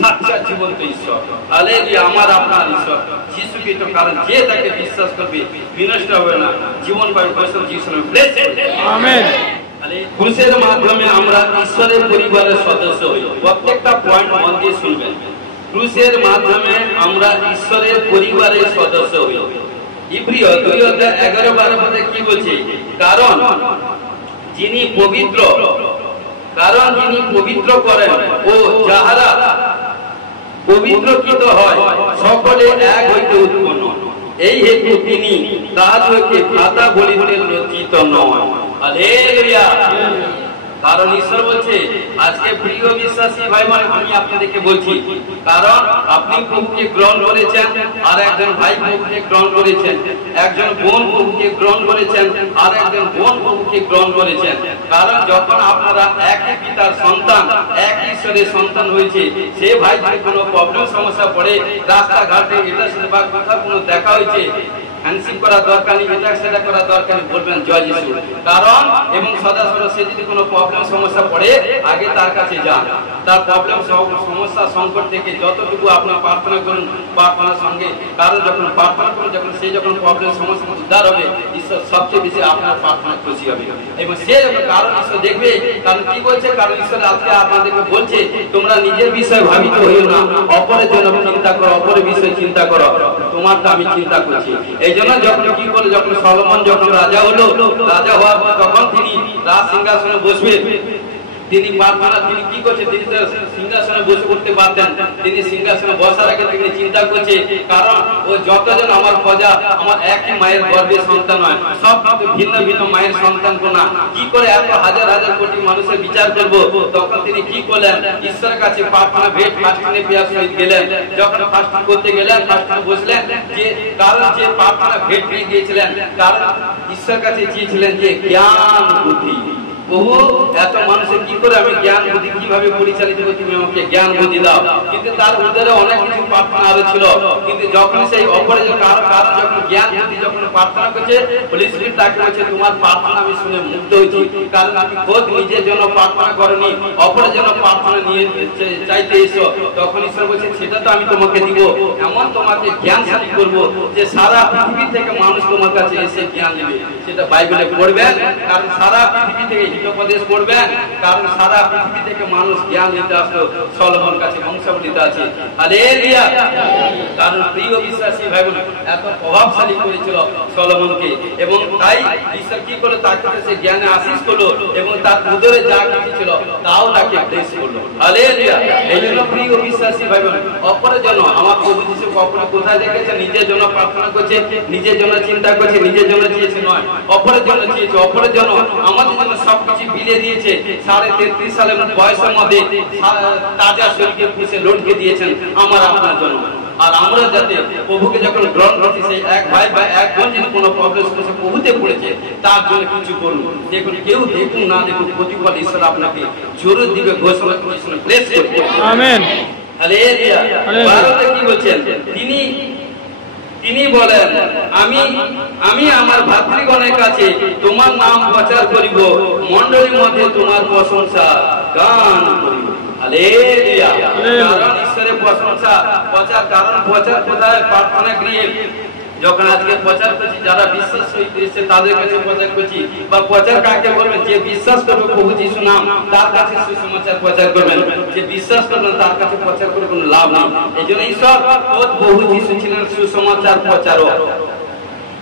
সাক্ষাৎ জীবন্ত ঈশ্বর। হালেলুয়া। আমার আপনার ঈশ্বর যীশু খ্রিস্ট, কারণ যে তাকে বিশ্বাস করবে বিনষ্ট হবে না, জীবন পাবে। বৈষ্ণব যীশু আমেন। ক্রুশের মাধ্যমে আমরা ঈশ্বরের পরিবারের সদস্য হই। প্রত্যেকটা পয়েন্ট মন দিয়ে শুনবেন। ক্রুশের মাধ্যমে আমরা ঈশ্বরের পরিবারের সদস্য হই। ইব্রিয় 2:11-12 মধ্যে কি বলছে, কারণ যিনি পবিত্র, কারণ যিনি পবিত্র করেন ও যাহারা পবিত্রকৃত হয় সকলে এক হইতে উৎপন্ন, এই হেতু তিনি তাহাদেরকে ভ্রাতা বলিতে লজ্জিত নয়। হালেলুয়া। কারণ ঈশ্বর বলছে, আজকে প্রিয় বিশ্বাসী ভাই বোন আমি আপনাদেরকে বলছি, কারণ আপনি প্রভুকে গ্রহণ করেছেন, আর একজন ভাই প্রভুকে গ্রহণ করেছেন, একজন বোন প্রভুকে গ্রহণ করেছেন, আর একজন বোন প্রভুকে গ্রহণ করেছেন। কারণ যখন আপনারা একই পিতার সন্তান, এক ঈশ্বরের সন্তান হয়েছে, সে ভাই যদি কোনো প্রবলেম সমস্যা পড়ে, রাস্তাঘাটে এটা সেটা বা কোথাও কোনো দেখা হয়েছে, হ্যান্ডশিপ করা দরকার নেই, এটা সেটা করা দরকার নেই, বলবেন জয় যিশু। কারণ এবং সদা সদা সে যদি কোনো প্রবলেম সমস্যা পড়ে, আগে তার কাছে যান, তার প্রবলেম সমস্যা সংকট থেকে যতটুকু আপনার প্রার্থনা করুন প্রার্থনার সঙ্গে, কারণ যখন প্রার্থনা করুন, যখন সে যখন প্রবলেম সমস্যা উদ্ধার হবে, ঈশ্বর সবচেয়ে বেশি আপনার প্রার্থনা খুশি হবে। এবং সে যখন, কারণ ঈশ্বর দেখবে, কারণ কি বলছে, কারণ ঈশ্বর আজকে আপনাদেরকে বলছে তোমরা নিজের বিষয়ে ভাবিত হইও না, অপরের জন্য চিন্তা করো, অপরের বিষয়ে চিন্তা করো, তোমারটা আমি চিন্তা করছি। এই জন্য যখন কি করে, যখন সলোমন যখন রাজা হলো, রাজা হওয়ার পর তখন তিনি রাজ সিংহাসনে বসবেন, তিনি প্রার্থনা, তিনি কি করছে, তিনি সিংহাসনে বসে করতে পারতেন, তিনি সিংহাসনে বসার আগে তিনি চিন্তা করছে, কারণ ও যতজন আমার প্রজা, আমার একই মায়ের গর্ভের সন্তান নয়, সব ভিন্ন ভিন্ন মায়ের সন্তান কোনা, কি করে এত হাজার হাজার কোটি মানুষের বিচার করব। তখন তিনি কি করলেন, ঈশ্বরের কাছে প্রার্থনা ভেট ফাস্টিংয়ে পেয়ার সহিত গেলেন। যখন ফাস্টিং করতে গেলেন, ফাস্টিং বসলেন, যে কারণ যে প্রার্থনা ভেট পেয়ে গিয়েছিলেন, কারণ ঈশ্বরের কাছে চেয়েছিলেন যে জ্ঞান বুদ্ধি। প্রভু এত মানুষের কি করে আমি জ্ঞান বুদ্ধি কিভাবে পরিচালিত করছি, তুমি আমাকে জ্ঞান বুদ্ধি দাও। কিন্তু তার উদরে অনেক কিছু প্রার্থনা আরো ছিল, কিন্তু যখন সেই অপরাধের কারণ যখন জ্ঞান বুদ্ধি যখন প্রার্থনা করছে, হোলি স্পিরিট তাকে বলছে তোমার প্রার্থনা আমি শুনে মুগ্ধ হয়েছি, কারণ আমি খোদ নিজের জন্য প্রার্থনা করিনি, অপরের জন্য প্রার্থনা নিয়ে চাইতে এসো। তখন ঈশ্বর বলছে সেটা তো আমি তোমাকে দিব, এমন তোমাকে জ্ঞানশালী করবো যে সারা পৃথিবী থেকে মানুষ তোমার কাছে এসে জ্ঞান নেবে। সেটা বাইবেলে পড়বেন, কারণ সারা পৃথিবী থেকে হিতোপদেশ পড়বেন, কারণ সারা পৃথিবী থেকে মানুষ জ্ঞান নিতে আসতো সলোমন কাছে, বংশাবলিতে আছে। হালেলুয়া। কারণ প্রিয় বিশ্বাসী ভাই বোন এত প্রভাবশালী করেছিল সলোমনকে, এবং তাই ঈশ্বর কি করলো, তাকে সে জ্ঞানে আশীষ করলো এবং তার উদরে যা কিছু ছিল তাও তাকে ব্লেস করলো। হালেলুয়া। এই জন্য প্রিয় বিশ্বাসী ভাই বোন, অপরের জন্য আমার প্রভু যিশু কখনো কোথায় দেখেছে নিজের জন্য প্রার্থনা করছে, নিজের জন্য চিন্তা করছে, নিজের জন্য চেয়েছে নয়, অপরের জন্য চেয়েছে। অপরের জন্য আমাদের জন্য সবকিছু বিলিয়ে দিয়েছে। 33.5 সালের বয়সের মধ্যে তাজা শরীরকে পুষে লটকে দিয়েছেন আমার আপনার জন্য। আর আমরা যাতে প্রভুকে যখন গ্রহণ করছি, সেই এক ভাই বা এক বোন যদি কোনো প্রবলেম প্রভুতে পড়েছে, তার জন্য কিছু করুন। দেখুন, কেউ দেখুন না দেখুন, প্রতিফল ঈশ্বর আপনাকে জরুর দিবে, ঘোষণা করেছেন, ব্লেস করবে। আমেন। হালেলুয়া। ভারতে কি বলছেন তিনি বলেন, আমি আমার ভাতৃগণের কাছে তোমার নাম প্রচার করিব, মণ্ডলীর মধ্যে তোমার প্রশংসা গান করিব। হালেলুয়া। কারণ ঈশ্বরের প্রশংসা প্রচার, কারণ প্রচার কোথায়? প্রার্থনা গৃহে। যখন আজকে প্রচার করছি, যারা বিশ্বাস করেছে তাদের কাছে প্রচার করছি। বা প্রচার কাকে করবেন? যে বিশ্বাস করবে প্রভু যিশু নাম, তার কাছে সুসমাচার প্রচার করবেন। যে বিশ্বাস করবেন তার কাছে প্রচার করে কোনো লাভ নেই। এই জন্য ঈশ্বর প্রভু যিশু ছিলেন সুসমাচার প্রচারক।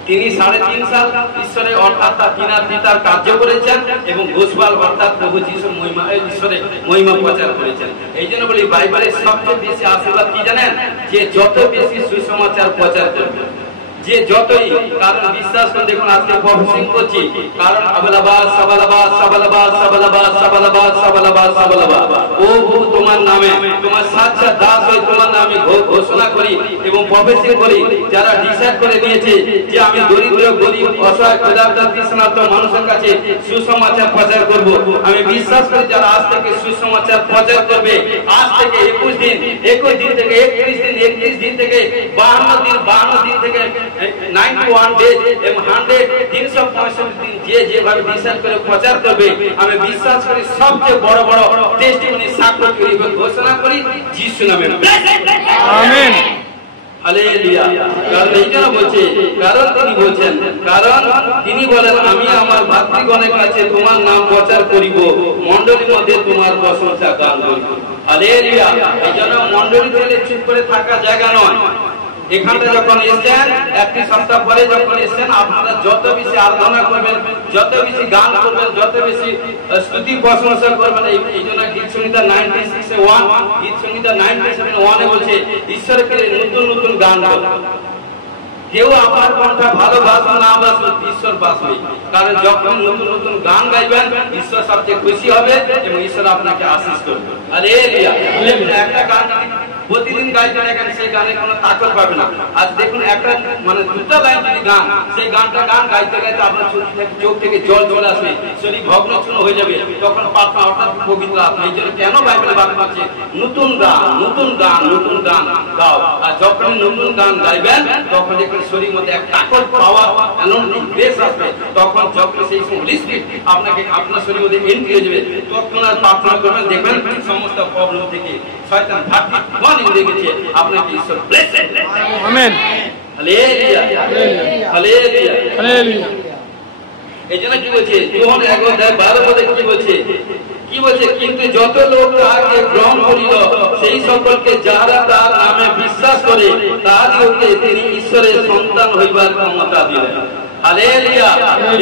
তিনি 3.5 সাল ঈশ্বরের অর্থাৎ তার পিতার কার্য করেছেন এবং গোসপাল অর্থাৎ প্রভু যিশুর মহিমা, ঈশ্বরের মহিমা প্রচার করেছেন। এই জন্য বলি, বাইবেলের সবচেয়ে বেশি আশীর্বাদ কি জানেন? যে যত বেশি সুসমাচার প্রচার করবে, যে যতই, কারণ বিশ্বাস করে দেখুন আজকে প্রফেসিং করছি, কারণ আবলাবাদ সাবালাবাদ সাবালাবাদ সাবালাবাদ সাবালাবাদ সাবালাবাদ সাবালাবাদ, ও প্রভু তোমার নামে, তোমার সাক্ষাৎ দাস হয়ে তোমার নামে ঘোষণা করি এবং প্রফেসিং করি। যারা ডিসাইড করে নিয়েছে যে আমি দরিদ্র, গরিব, অসহায়, ক্ষুধার্ত, তৃষ্ণার্ত মানুষের কাছে সুসমাচার প্রচার করব, আমি বিশ্বাস করি যারা আজ থেকে সুসমাচার প্রচার করবে, আজ থেকে 21 দিন থেকে 31 দিন থেকে 52 দিন থেকে 91 ডেজ এবং 365 দিন যে যেভাবে ডিসাইড করে প্রচার করবে, আমি বিশ্বাস করি সবচেয়ে বড় বড় টেস্টিমনি সাক্ষ্য করি এবং ঘোষণা করি যিশু নামে। আমেন। হালেলুয়া। কারণ এই জন্য বলছে, কারণ তিনি বলছেন, কারণ তিনি বলেন, আমি আমার ভাতৃগণের কাছে তোমার নাম প্রচার করিব, মণ্ডলীর মধ্যে তোমার প্রশংসা গান করিব। হালেলুয়া। এই জন্য মণ্ডলীতে চুপ করে থাকা জায়গা নয়। এখানটা যখন এসছেন, একটি সপ্তাহ পরে যখন এসছেন, আপনারা যত বেশি আরাধনা করবেন, যত বেশি গান করবেন, যত বেশি স্তুতি প্রশংসা করবেন। এই জন্য গীত সংহিতা 96:1, গীত সংহিতা 97:1 বলছে, ঈশ্বরকে নতুন নতুন গান গান। কেউ আপনার কণ্ঠা ভালোবাসুন না বাসুন, ঈশ্বর বাসবে। কারণ যখন নতুন নতুন গান গাইবেন, ঈশ্বর সবচেয়ে খুশি হবে এবং ঈশ্বর আপনাকে আশীষ করবে। হালেলুয়া। একটা গান প্রতিদিন গাইতে দেখেন, সেই গানের কোনো তাকত পাবে না। আজ দেখুন একটা মানে 2টা লাইন যদি গান, সেই গান গাইতে গাইতে আপনার চোখ থেকে জল চলে আসবে, শরীর ভগ্নচূর্ণ হয়ে যাবে, তখন প্রার্থনা অর্থাৎ পবিত্র আত্মা। এই জন্য কেন বাইবেলে বাক্য আছে, নতুন গান নতুন গান নতুন গান গাও। আর যখন নতুন গান গাইবেন, তখন দেখবেন শরীর মধ্যে এক তাকত পাওয়ার গ্রেস আসবে। তখন যখন সেই হোলি স্পিরিট আপনাকে আপনার শরীর মধ্যে এন্ট্রি হয়ে যাবে, তখন আর প্রার্থনা করবেন, দেখবেন সমস্ত প্রবলেম থেকে শয়তান ভাগি গেছে, আপনাকে ঈশ্বর ব্লেস করবে। আমেন। হালেলুয়া। হালেলুয়া। হালেলুয়া। এই জন্য কি বলছে, যোহন 1:12 কি বলছে, কি বলছে, কিন্তু যত লোক তাহাকে গ্রহণ করিল, সেই সকলকে যাহারা তার নামে বিশ্বাস করে, তাহাদিগকে তিনি ঈশ্বরের সন্তান হইবার ক্ষমতা দিলেন। হালেলুয়া।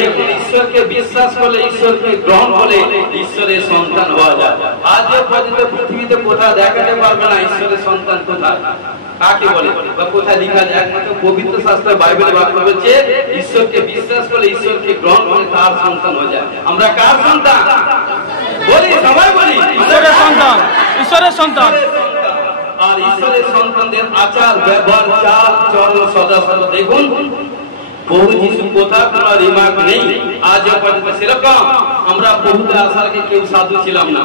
দেখুন, ঈশ্বরকে বিশ্বাস করলে, ঈশ্বরকে গ্রহণ করলে ঈশ্বরের সন্তান হওয়া যায়। আজও পর্যন্ত পৃথিবীতে কোথাও দেখাতে পারবে না ঈশ্বরের সন্তান কোথায়, কাকে বলে বা কোথায় লেখা যায়। একমাত্র পবিত্র শাস্ত্র বাইবেলে বাক্য বলছে, ঈশ্বরকে বিশ্বাস করলে, ঈশ্বরকে গ্রহণ করে তার সন্তান হয়ে যায়। আমরা কার সন্তান বলি? সবাই বলি ঈশ্বরের সন্তান। ঈশ্বরের সন্তান। আর ঈশ্বরের সন্তানদের আচার ব্যবহার, চাল চলন সদা সদা দেখুন, প্রভু যিশু কোথাও কোনো রিমার্ক নেই আজ পর্যন্ত সেরকম। আমরা প্রভুতে আসার আগে কেউ সাধু ছিলাম না,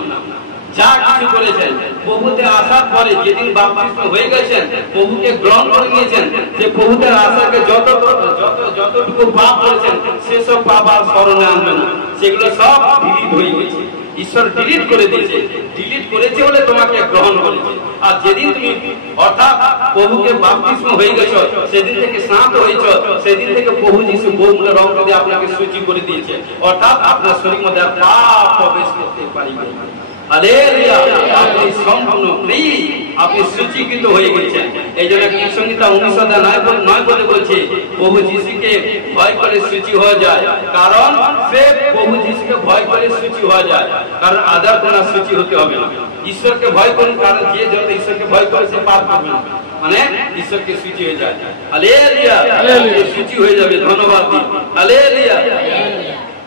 যা কিছু করেছেন প্রভুতে আসার পরে, যেদিন বাপ্তিস্ম হয়ে গেছেন, প্রভুকে গ্রহণ করে নিয়েছেন, যে প্রভুতে আসাকে যতটুকু পাপ করেছেন, সেসব পাপ আর স্মরণে আনবেন না, সেগুলো সব ডিলিট হয়ে গেছে। ঈশ্বর ডিলিট করে দিয়েছে। ডিলিট করেছে বলে তোমাকে গ্রহণ করেছে। আর যেদিন তুমি অর্থাৎ প্রভুকে বাপ্তিস্ম হয়ে গেছো, সেদিন থেকে স্নাত হয়েছ, সেদিন থেকে প্রভু যিশু বহুমূল্য রক্ত দিয়ে আপনাকে সূচি করে দিয়েছে। অর্থাৎ আপনার শরীর মধ্যে আর পাপ প্রবেশ করতে পারিবে। হালেলুয়া, আপনি সম্পূর্ণ ফ্রি, আপনি সূচীকৃত হয়ে গেছেন। এই জন্য সংহিতা 19:9 বলে বলছে প্রভু যিশুকে ভয় করে সূচি হয়ে যায়, কারণ সে প্রভু যিশুকে ভয় করে সূচি হয়ে যায়, কারণ আদার কোন সূচি হতে হবে না। ঈশ্বরকে ভয় করুন, কারণ যে যত ঈশ্বরকে ভয় করে সে পাপ করবে না, মানে ঈশ্বরকে সূচি হয়ে যায়। হালেলুয়া, সূচি হয়ে যাবে। ধন্যবাদ দিন। হালেলুয়া।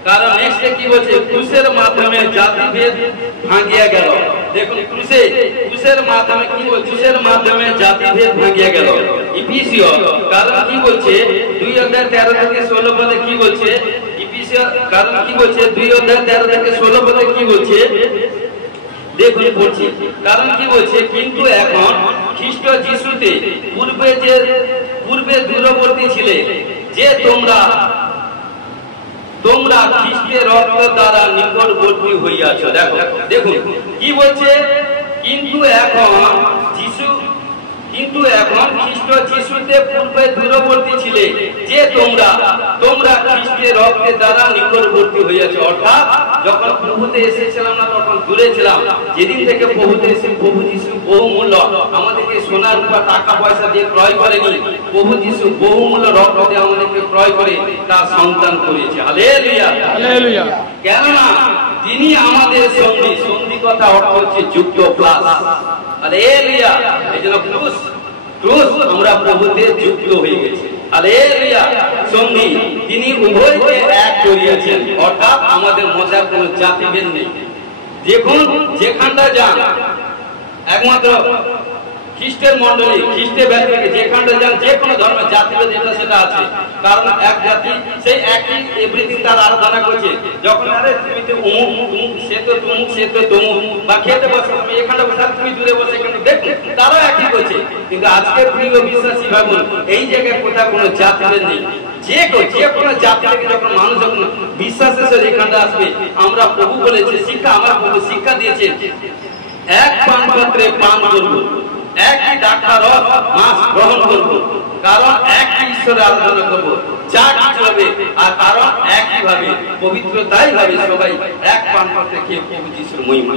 কারণ নেক্সটে কি বলছে, ক্রুশের মাধ্যমে জাতিভেদ ভাঙিয়া গেল। দেখুন ক্রুশের মাধ্যমে কি বলছে, ক্রুশের মাধ্যমে জাতিভেদ ভাঙিয়া গেল। ইফিসীয় কারণ কি বলছে 2:13 থেকে 16 পদে কি বলছে, ইফিসীয় কারণ কি বলছে 2:13 থেকে 16 পদে কি বলছে দেখুন পড়ছি। কারণ কি বলছে, কিন্তু এখন খ্রিস্ট যিশুতে পূর্বে দূরবর্তী ছিলে, যে তোমরা খ্রিস্টের রক্ত দ্বারা নিকটবর্তী হইয়াছ। দেখুন কি বলছে, কিন্তু এখন খ্রিস্ট যিশুতে পূর্বে দূরবর্তী ছিলে, যে তোমরা খ্রিস্টের রক্তের দ্বারা নিকটবর্তী হইয়াছ। অর্থাৎ যখন প্রভুতে এসেছিলাম না তখন দূরে ছিলাম, যেদিন থেকে প্রভুতে এসে প্রভু যিশু বহুমূল্য আমাদেরকে সোনার রূপা টাকা পয়সা দিয়ে ক্রয় করেনি, প্রভু যিশু বহুমূল্য রক্ত দিয়ে আমাদেরকে ক্রয় করে তার সন্তান করেছে। Hallelujah, hallelujah. কেননা তিনি আমাদের সন্ধি কথা অর্থ হচ্ছে যুক্ত প্লাস। হালেলুয়া। এই জন্য ক্রুশ আমরা প্রভুতে যুক্ত হয়ে গেছি। হালেলুয়া। সন্ধি তিনি উভয়কে এক করিয়েছেন, অর্থাৎ আমাদের মধ্যে কোনো জাতিভেদ নেই। দেখুন যেখানটা যান, একমাত্র খ্রিস্টের মন্ডলী, খ্রিস্টের ব্যক্তিকে যেখানটা যান, যে কোনো ধর্মের জাতিভেদ যেটা সেটা আছে, কারণ এক জাতি সেই একই এভরিথিং তার আরাধনা করছে। যখন আরে তুমি তো অমুক, সে তো তুমুক, সে তো তমুক, বা খেতে বসে তুমি এখানে বসে, তুমি দূরে বসে, কিন্তু দেখুন তারাও একই করছে। কিন্তু আজকে প্রিয় বিশ্বাসী ভাবুন, এই জায়গায় কোথাও কোনো জাতিভেদ নেই। যে কোনো জাতি থেকে যখন মানুষ যখন বিশ্বাসের সাথে এখানে আসবে, আমরা প্রভু বলেছে শিক্ষা, আমার প্রভু শিক্ষা দিয়েছে, এক পান পাত্রে পান করবো, একই ডাক্তার মাছ গ্রহণ করবো, কারণ একই ঈশ্বরের আরাধনা করবো, যা কিছু হবে, আর কারণ একই ভাবে পবিত্রতাই ভাবে সবাই এক পান পাত্রে খেয়ে প্রভু যিশুর মহিমা।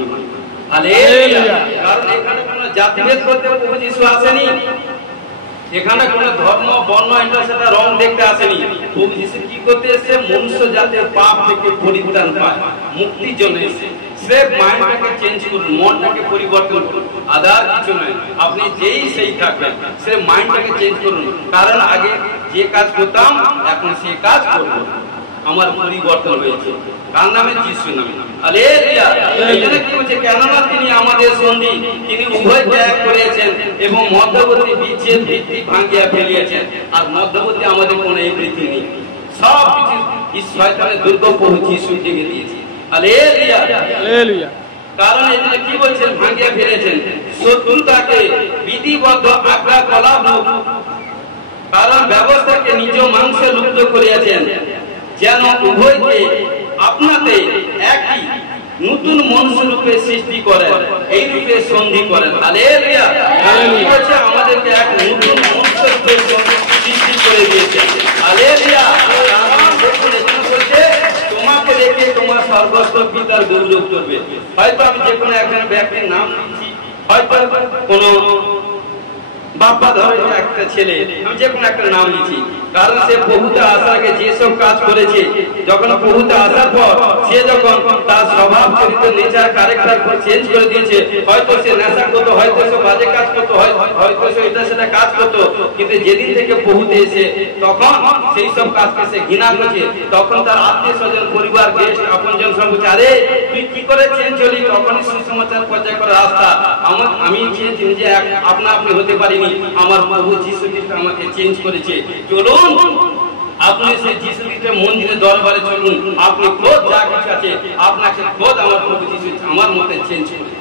হালেলুয়া। কারণ এখানে কোনো জাতিভেদ করতে প্রভু যিশু আসেনি, এখানে কোনো ধর্ম বর্ণ এটা সেটা রং দেখতে আসেনি। প্রভু যিশু কি করতে এসেছে, মনুষ্য জাতির পাপ থেকে পরিত্রাণ পায়, মুক্তির জন্য এসেছে। সে মাইন্ডটাকে চেঞ্জ করুন, মনটাকে পরিবর্তন করুন, আদার কিছু নয়। আপনি যেই সেই থাকবেন, সে মাইন্ডটাকে চেঞ্জ করুন, কারণ আগে যে কাজ করতাম এখন সেই কাজ করবো, আমার পরিবর্তন হয়েছে। কার নামে? যিশু নামে। হালেলুয়া। এই জন্য কি বলছে, কেননা তিনি আমাদের সন্ধি, তিনি উভয়কে এক করেছেন এবং মধ্যবর্তী বিচ্ছেদ ভিত্তি ভাঙিয়া ফেলিয়েছেন। আর মধ্যবর্তী আমাদের কোনো এভরিথিং নেই, সব কিছু শয়তানের দুর্গ প্রভু যিশু ভেঙে দিয়েছে। Hallelujah, hallelujah. কারণ এই জন্য কি বলছেন, ভাঙিয়া ফেলেছেন শত্রুতাকে বিধিবদ্ধ আজ্ঞা কলাপ, কারণ ব্যবস্থাকে নিজ মাংসে লুপ্ত করিয়াছেন, যেন উভয়কে আপনাতে একই নতুন মনুষ্য রূপে সৃষ্টি করেন, এই রূপে সন্ধি করেন। হালেলুয়া। হালেলুয়া। আমাদেরকে এক নতুন মনুষ্য রূপে সৃষ্টি করে দিয়েছেন। হালেলুয়া। তোমাকে দেখে তোমার সর্বস্ব পিতার গৌরব করবে। হয়তো আমি যে কোনো একজন ব্যক্তির নাম দিচ্ছি, হয়তো কোনো বাপ্পা ধরো একটা ছেলে, আমি যে কোনো একটা নাম দিচ্ছি, কারণ সে প্রভুতে আসার আগে যেসব কাজ করেছে, যখন প্রভুতে আসার পর সে যখন তার স্বভাব চরিত্র নেচার ক্যারেক্টার চেঞ্জ করে দিয়েছে, হয়তো সে নেশা করতো, হয়তো সে বাজে কাজ করতো, হয়তো সে এটা সেটা কাজ করতো, কিন্তু যেদিন থেকে প্রভুতে এসে তখন সেই সব কাজকে সে ঘৃণা করছে। তখন তার আত্মীয় স্বজন, পরিবার, গেস্ট, আপনজন সব বলছে, আরে তুই কি করে চেঞ্জ হলি? তখনই সুসমাচার পর্যায় করার রাস্তা আমি চেয়েছি যে আপনা আপনি হতে পারিনি, আমার প্রভু যিশু খ্রিস্ট আমাকে চেঞ্জ করেছে। চলুন আপনি সেই যিশু খ্রিস্টের মন্দিরে দরবারে চলুন, আপনি খোদ যা কিছু আছে আপনাকে খোদ আমার প্রভু যিশু আমার মতে চেঞ্জ করে।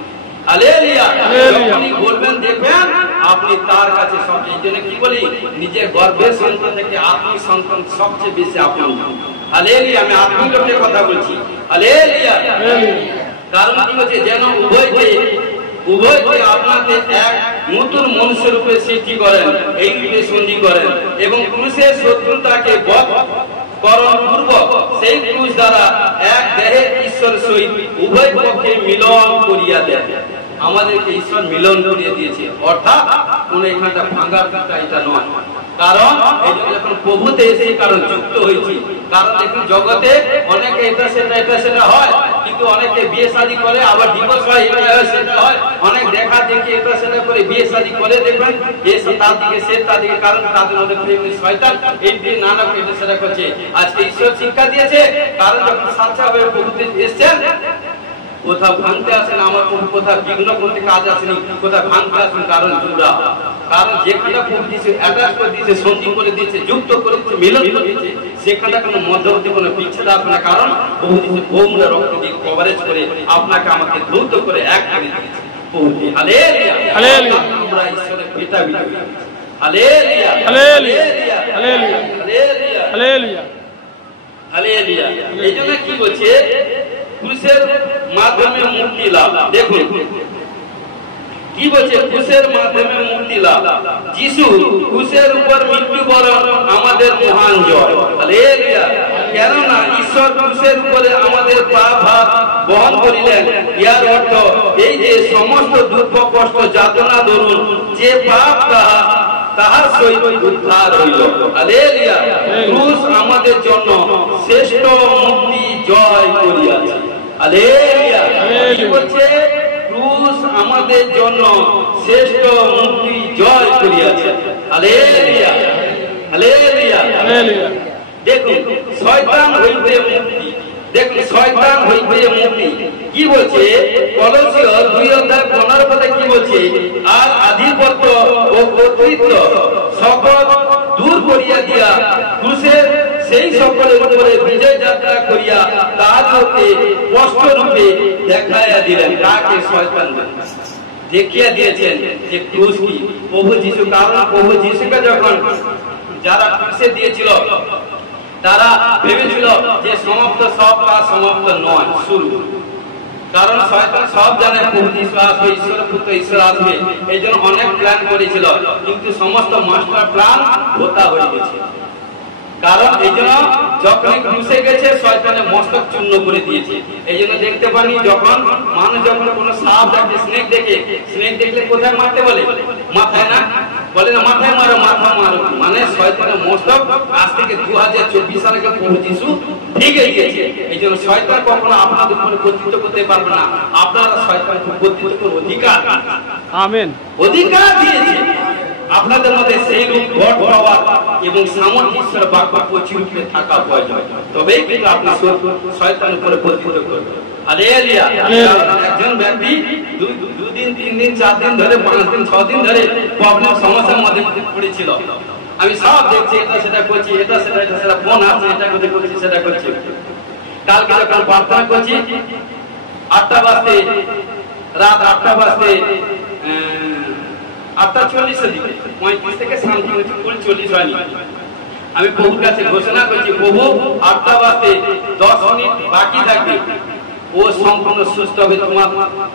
হালেলুয়া। যখনই বলবেন দেখবেন আপনি তার কাছে সবচেয়ে, জন্য কি বলি, নিজের গর্ভের সন্তান থেকে আত্মিক সন্তান সবচেয়ে বেশি আপন। হালেলুয়া। আমি আত্মিক লোকের কথা বলছি। হালেলুয়া। কারণ কি হচ্ছে, যেন উভয়কে আপনাকে এক নতুন মনুষ্য রূপে সৃষ্টি করেন, এই রূপে সন্ধি করেন, এবং ক্রুশের শত্রুতাকে বধ করণ পূর্বক সেই ক্রুশ দ্বারা এক দেহে ঈশ্বর সহিত উভয় পক্ষে মিলন করিয়া দেন। আমাদেরকে ঈশ্বর মিলন করিয়ে দিয়েছে, অর্থাৎ কোন এখানটা ভাঙার এটা নয়। কারণ এই যখন প্রভুতে এসে কারণ যুক্ত হয়েছি, কারণ দেখুন জগতে অনেকে এটা সেটা হয়, কিন্তু অনেকে বিয়ে শাদী করে আবার ডিভোর্স হয়, এটা হয় সেটা হয়, অনেক দেখা দেখি এটা সেটা করে বিয়ে শাদী করে দেখবেন তার দিকে সে তার দিকে, কারণ তাদের মধ্যে শয়তান এই দিয়ে নানা এটা সেটা করছে। আজকে ঈশ্বর শিক্ষা দিয়েছে, কারণ যখন সাচ্চা হয়ে প্রভুতে এসছেন কোথাও ভাঙতে আসেন আমার প্রভু, কোথাও বিঘ্ন করতে কাজ আসেনি, কোথাও ভাঙতে আসেন কারণ জোড়া, কারণ যেখানে প্রভু দিয়েছে অ্যাটাচ করে দিয়েছে, সন্ধি করে দিয়েছে, যুক্ত করে দিয়েছে, মিলন করে দিয়েছে, সেখানে কোনো মধ্যবর্তী কোনো বিচ্ছেদ আসবে না। কারণ প্রভু দিয়েছে বহুমূল্য রক্ত দিয়ে কভারেজ করে আপনাকে আমাকে দ্রুত করে এক করে দিয়েছে। হালেলুয়া, হালেলুয়া, আমরা ঈশ্বরের পিতা বিনা, hallelujah, hallelujah, hallelujah, hallelujah, hallelujah. এই জন্য কি বলছে, ক্রুশের মাধ্যমে মুক্তি লাভ। দেখুন কি বলছে, ক্রুশের মাধ্যমে মুক্তি লাভ। যিশু ক্রুশের উপর মৃত্যুবরণ আমাদের মহান জয়। হালেলুয়া। কেননা ঈশ্বর ক্রুশের উপরে আমাদের পাপ ভার বহন করিলেন। ইয়ার অর্থ এই যে সমস্ত দুঃখ কষ্ট যাতনা দরুন যে পাপ তাহার সহিত উদ্ধার হইল। হালেলুয়া। ক্রুশ আমাদের জন্য শ্রেষ্ঠ মুক্তি জয় করিয়াছে। হালেলুয়া। কি বলছে, ক্রুশ আমাদের জন্য শ্রেষ্ঠ মুক্তি জয় করিয়াছে। Hallelujah, hallelujah, hallelujah. দেখুন শয়তান হইতে মুক্তি, দেখুন শয়তান হইতে মুক্তি কি বলছে, কলসীয় 2:15 কি বলছে, আর আধিপত্য ও কর্তৃত্ব সকল দূর করিয়া দিয়া ক্রুশের সেই সকলের উপরে বিজয় যাত্রা করিয়া তাহাকে স্পষ্ট রূপে দেখাইয়া দিলেন। কাকে? শয়তান দেখিয়া দিয়েছেন যে ক্রুশ কি, প্রভু যিশু। কারণ প্রভু যিশুকে যখন যারা ক্রুশে দিয়েছিল তারা ভেবেছিল যে সমাপ্ত, সব কাজ সমাপ্ত নয়, শুরু। কারণ শয়তান সব জানে প্রভু যিশু আসবে, ঈশ্বরের পুত্র ঈশ্বর আসবে, এই জন্য অনেক প্ল্যান করেছিল, কিন্তু সমস্ত মাস্টার প্ল্যান ভোতা হয়ে গেছে। কারণ এই জন্য যখন ক্রুশে গেছে শয়তানের মস্তক চূর্ণ করে দিয়েছে। এই জন্য দেখতে পানি যখন মানুষ যখন কোন সাপ দেখে, স্নেক দেখে, স্নেক দেখলে কোথায় মারতে বলে? মাথায় না, বলে না মাথায় মারো, মাথা মারো। মানে শয়তানের মস্তক আজ থেকে 2024 সালে প্রভু যিশু ভেঙে গিয়েছে। এই জন্য শয়তান কখনো আপনাদের উপরে কর্তৃত্ব করতে পারবে না। আপনারা শয়তানকে কর্তৃত্ব করার অধিকার, আমেন, অধিকার দিয়েছে। আপনাদের মধ্যে সেই রূপ ঘট পাওয়া এবং সামর্থ্য ঈশ্বরের বাক্য প্রচুরূপে থাকা প্রয়োজন, তবেই কিন্তু আপনি শয়তানের উপরে কর্তৃত্ব করবেন। হালেলুয়া। একজন ব্যক্তি 2 দিন 3 দিন 4 দিন ধরে 5 দিন 6 দিন ধরে প্রবলেম সমস্যার মধ্যে পড়েছিল। আমি সব দেখছি, এটা সেটা করছি, এটা সেটা ফোন আসছে, এটা করছি সেটা করছি। কালকে যখন প্রার্থনা করছি 8টা বাজতে, রাত 8টা বাজতে 8:40 দিকে 35 থেকে শান্তি হচ্ছে, 40 হয়নি। আমি প্রভুর কাছে ঘোষণা করছি, প্রভু 8টা বাজতে 10 মিনিট বাকি থাকবে, ও সম্পূর্ণ সুস্থ হবে, তোমার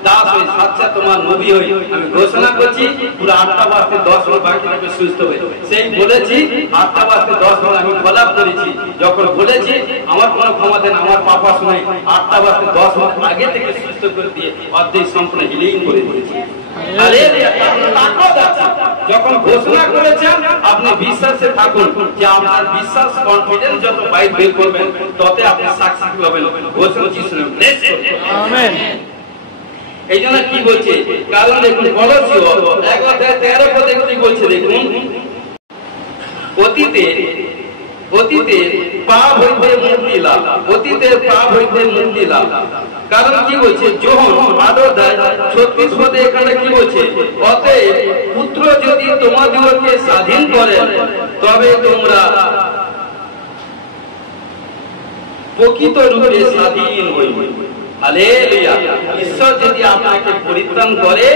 দাস হয়ে সাচ্চা তোমার নবী হয়ে আমি ঘোষণা করছি পুরো 8টা বাজতে 10 মিনিট বাকি থাকবে, সুস্থ হয়ে। সেই বলেছি 8টা বাজতে 10 মিনিট আমি ফলাপ করেছি। যখন বলেছি আমার কোনো ক্ষমতা না, আমার পাপা শুনে 8টা বাজতে 10 মিনিট আগে থেকে সুস্থ করে দিয়ে অর্ধেক সম্পূর্ণ হিলিং করে দিয়েছি। যখন ঘোষণা করেছেন আপনি বিশ্বাসে থাকুন, যে আপনার বিশ্বাস কনফিডেন্স যত বাইরে বের করবেন তত আপনি সাকসেসফুল হবেন। ঘোষণা আমেন। এই জন্য কি বলছে, কারণ দেখুন কলসীয় 1:13 কি বলছে, দেখুন অতীতের পাপ হইতে মুক্তি লাভ, অতীতের পাপ হইতে মুক্তি লাভ। কারণ কি বলছে, যোহন 8:36 এখানে কি বলছে, অতএব পুত্র যদি তোমাদিগকে স্বাধীন করেন তবে তোমরা প্রকৃত রূপে স্বাধীন হইবে। হালেলুয়া। ঈশ্বর যদি আপনাকে পরিত্রাণ করে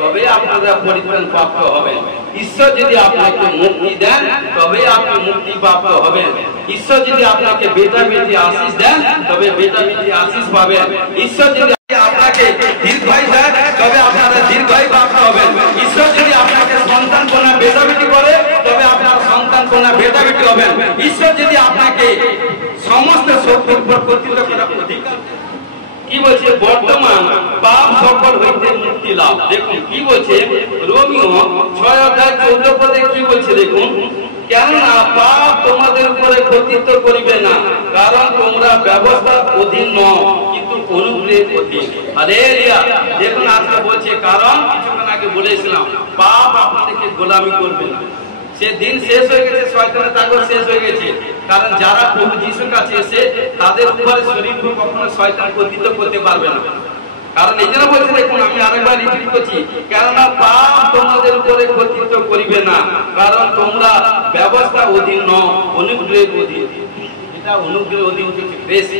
তবে আপনারা পরিত্রাণ প্রাপ্ত হবেন। ঈশ্বর যদি আপনাকে মুক্তি দেন তবে আপনি মুক্তি প্রাপ্ত হবেন। ঈশ্বর যদি আপনাকে বেটা বেটি আশীষ দেন তবে বেটা বেটি আশীষ পাবেন। ঈশ্বর যদি আপনাকে দীর্ঘায়ু দেন তবে আপনারা দীর্ঘায়ু প্রাপ্ত হবেন। ঈশ্বর যদি আপনাকে সন্তান কন্যা বেটা বেটি করে তবে আপনার সন্তান কন্যা বেটা বেটি হবেন। ঈশ্বর যদি আপনাকে সমস্ত শক্তির উপর কর্তৃত্ব করার অধিকার, কি বলছে বর্তমান পাপ সকল হইতে মুক্তি লাভ। দেখুন কি বলছে রোমীয় 6:14 কি বলছে দেখুন, কেননা পাপ তোমাদের উপরে কর্তৃত্ব করিবে না, কারণ তোমরা ব্যবস্থার অধীন নও কিন্তু অনুগ্রহের অধীন। হালেলুয়া। দেখুন আজকে বলছে কারণ কিছুক্ষণ আগে বলেছিলাম পাপ আপনাদেরকে গোলামি করবে না। সে দিন শেষ হয়ে গেছে, শয়তানের তাগর শেষ হয়ে গেছে। কারণ যারা প্রভু যিশুর কাছে এসে তাদের উপরে শরীর কখনো শয়তান কর্তৃত্ব করতে পারবে না। কারণ এই জন্য বলছে দেখুন, আমি আরেকবার রিপিট করছি, কেননা পাপ তোমাদের উপরে কর্তৃত্ব করিবে না, কারণ তোমরা ব্যবস্থা অধীন নও অনুগ্রহের অধীন। এটা অনুগ্রহের অধীন হচ্ছে বেশি।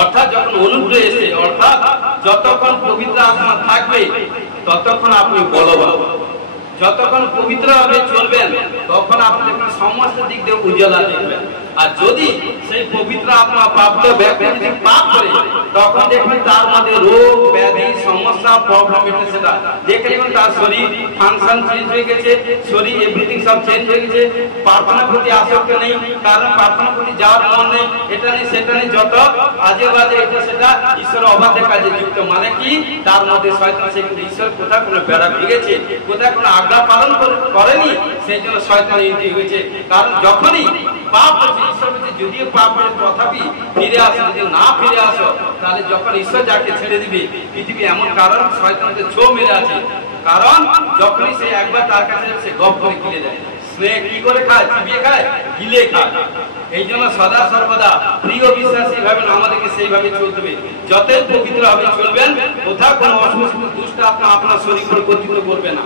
অর্থাৎ যখন অনুগ্রহ এসে, অর্থাৎ যতক্ষণ পবিত্র আত্মা থাকবে ততক্ষণ আপনি বলবান। যতক্ষণ পবিত্র ভাবে চলবেন তখন আপনি সমস্ত দিক দিয়ে উজ্জ্বলা দেখবেন। আর যদি সেই পবিত্র আত্মা প্রাপ্ত ব্যক্তি যদি পাপ করে তখন দেখবেন তার মধ্যে রোগ ব্যাধি সমস্যা প্রবলেম এটা সেটা দেখবেন, তার শরীর ফাংশন চেঞ্জ হয়ে গেছে, শরীর এভরিথিং সব চেঞ্জ হয়ে গেছে। প্রার্থনার প্রতি আসক্তি নেই, কারণ প্রার্থনার প্রতি যাওয়ার মন নেই, এটা নেই সেটা নেই, যত আজে বাজে এটা সেটা ঈশ্বর অবাধের কাজে যুক্ত। মানে কি তার মধ্যে শয়তান সে ঈশ্বর কোথায় কোনো বেড়া ভেঙেছে, কোথায় কোনো আজ্ঞা পালন করেনি, সেই জন্য শয়তান ইউটি হয়েছে। কারণ যখনই পাপ হচ্ছে ঈশ্বর বলছে যদিও পাপ করে তথাপি ফিরে আসো, যদি না ফিরে আসো তাহলে যখন ঈশ্বর যাকে ছেড়ে দিবে পৃথিবী এমন, কারণ শয়তানকে ছো মেরে আছে। কারণ যখনই সে একবার তার কাছে সে গপ করে গিলে যায়। স্নেহ কি করে খায়? চিবিয়ে খায়, গিলে খায়। এই জন্য সদা সর্বদা প্রিয় বিশ্বাসী ভাবেন আমাদেরকে সেইভাবে চলতে হবে। যতই পবিত্র ভাবে চলবেন কোথাও কোনো অসুস্থ দুষ্ট আত্মা আপনার শরীর করে কর্তৃত্ব করবে না।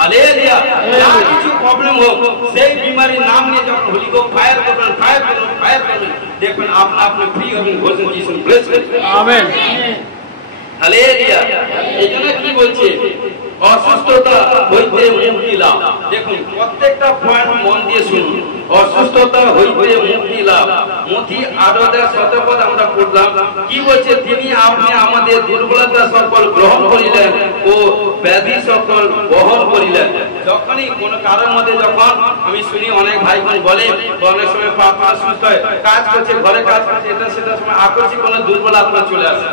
হালেলুয়া। যা কিছু প্রবলেম হোক সেই বিমারির নাম নিয়ে যখন হোলি গো ফায়ার করবেন, ফায়ার করবেন, ফায়ার করবেন, দেখবেন আপনা আপনি ফ্রি হবেন। ঘোষণা যিশু ব্লেস করবেন। আমেন। হালেলুয়া। এই জন্য কি বলছে অসুস্থতা হইতে মুক্তি লাভ। দেখুন প্রত্যেকটা পয়েন্ট মন দিয়ে শুনুন। অসুস্থতা হইতে মুক্তি লাভ। মথি 8:17 আমরা পড়লাম কি বলছে, তিনি আপনি আমাদের দুর্বলতা সকল গ্রহণ করিলেন ও ব্যাধি সকল বহন করিলেন। যখনই কোন কারোর মধ্যে যখন আমি শুনি অনেক ভাই বোন বলে অনেক সময় প্রার্থনা সুস্থ হয়, কাজ করছে, ঘরে কাজ করছে, এটা সেটা সময় আকস্মিক কোনো দুর্বল আত্মা চলে আসে,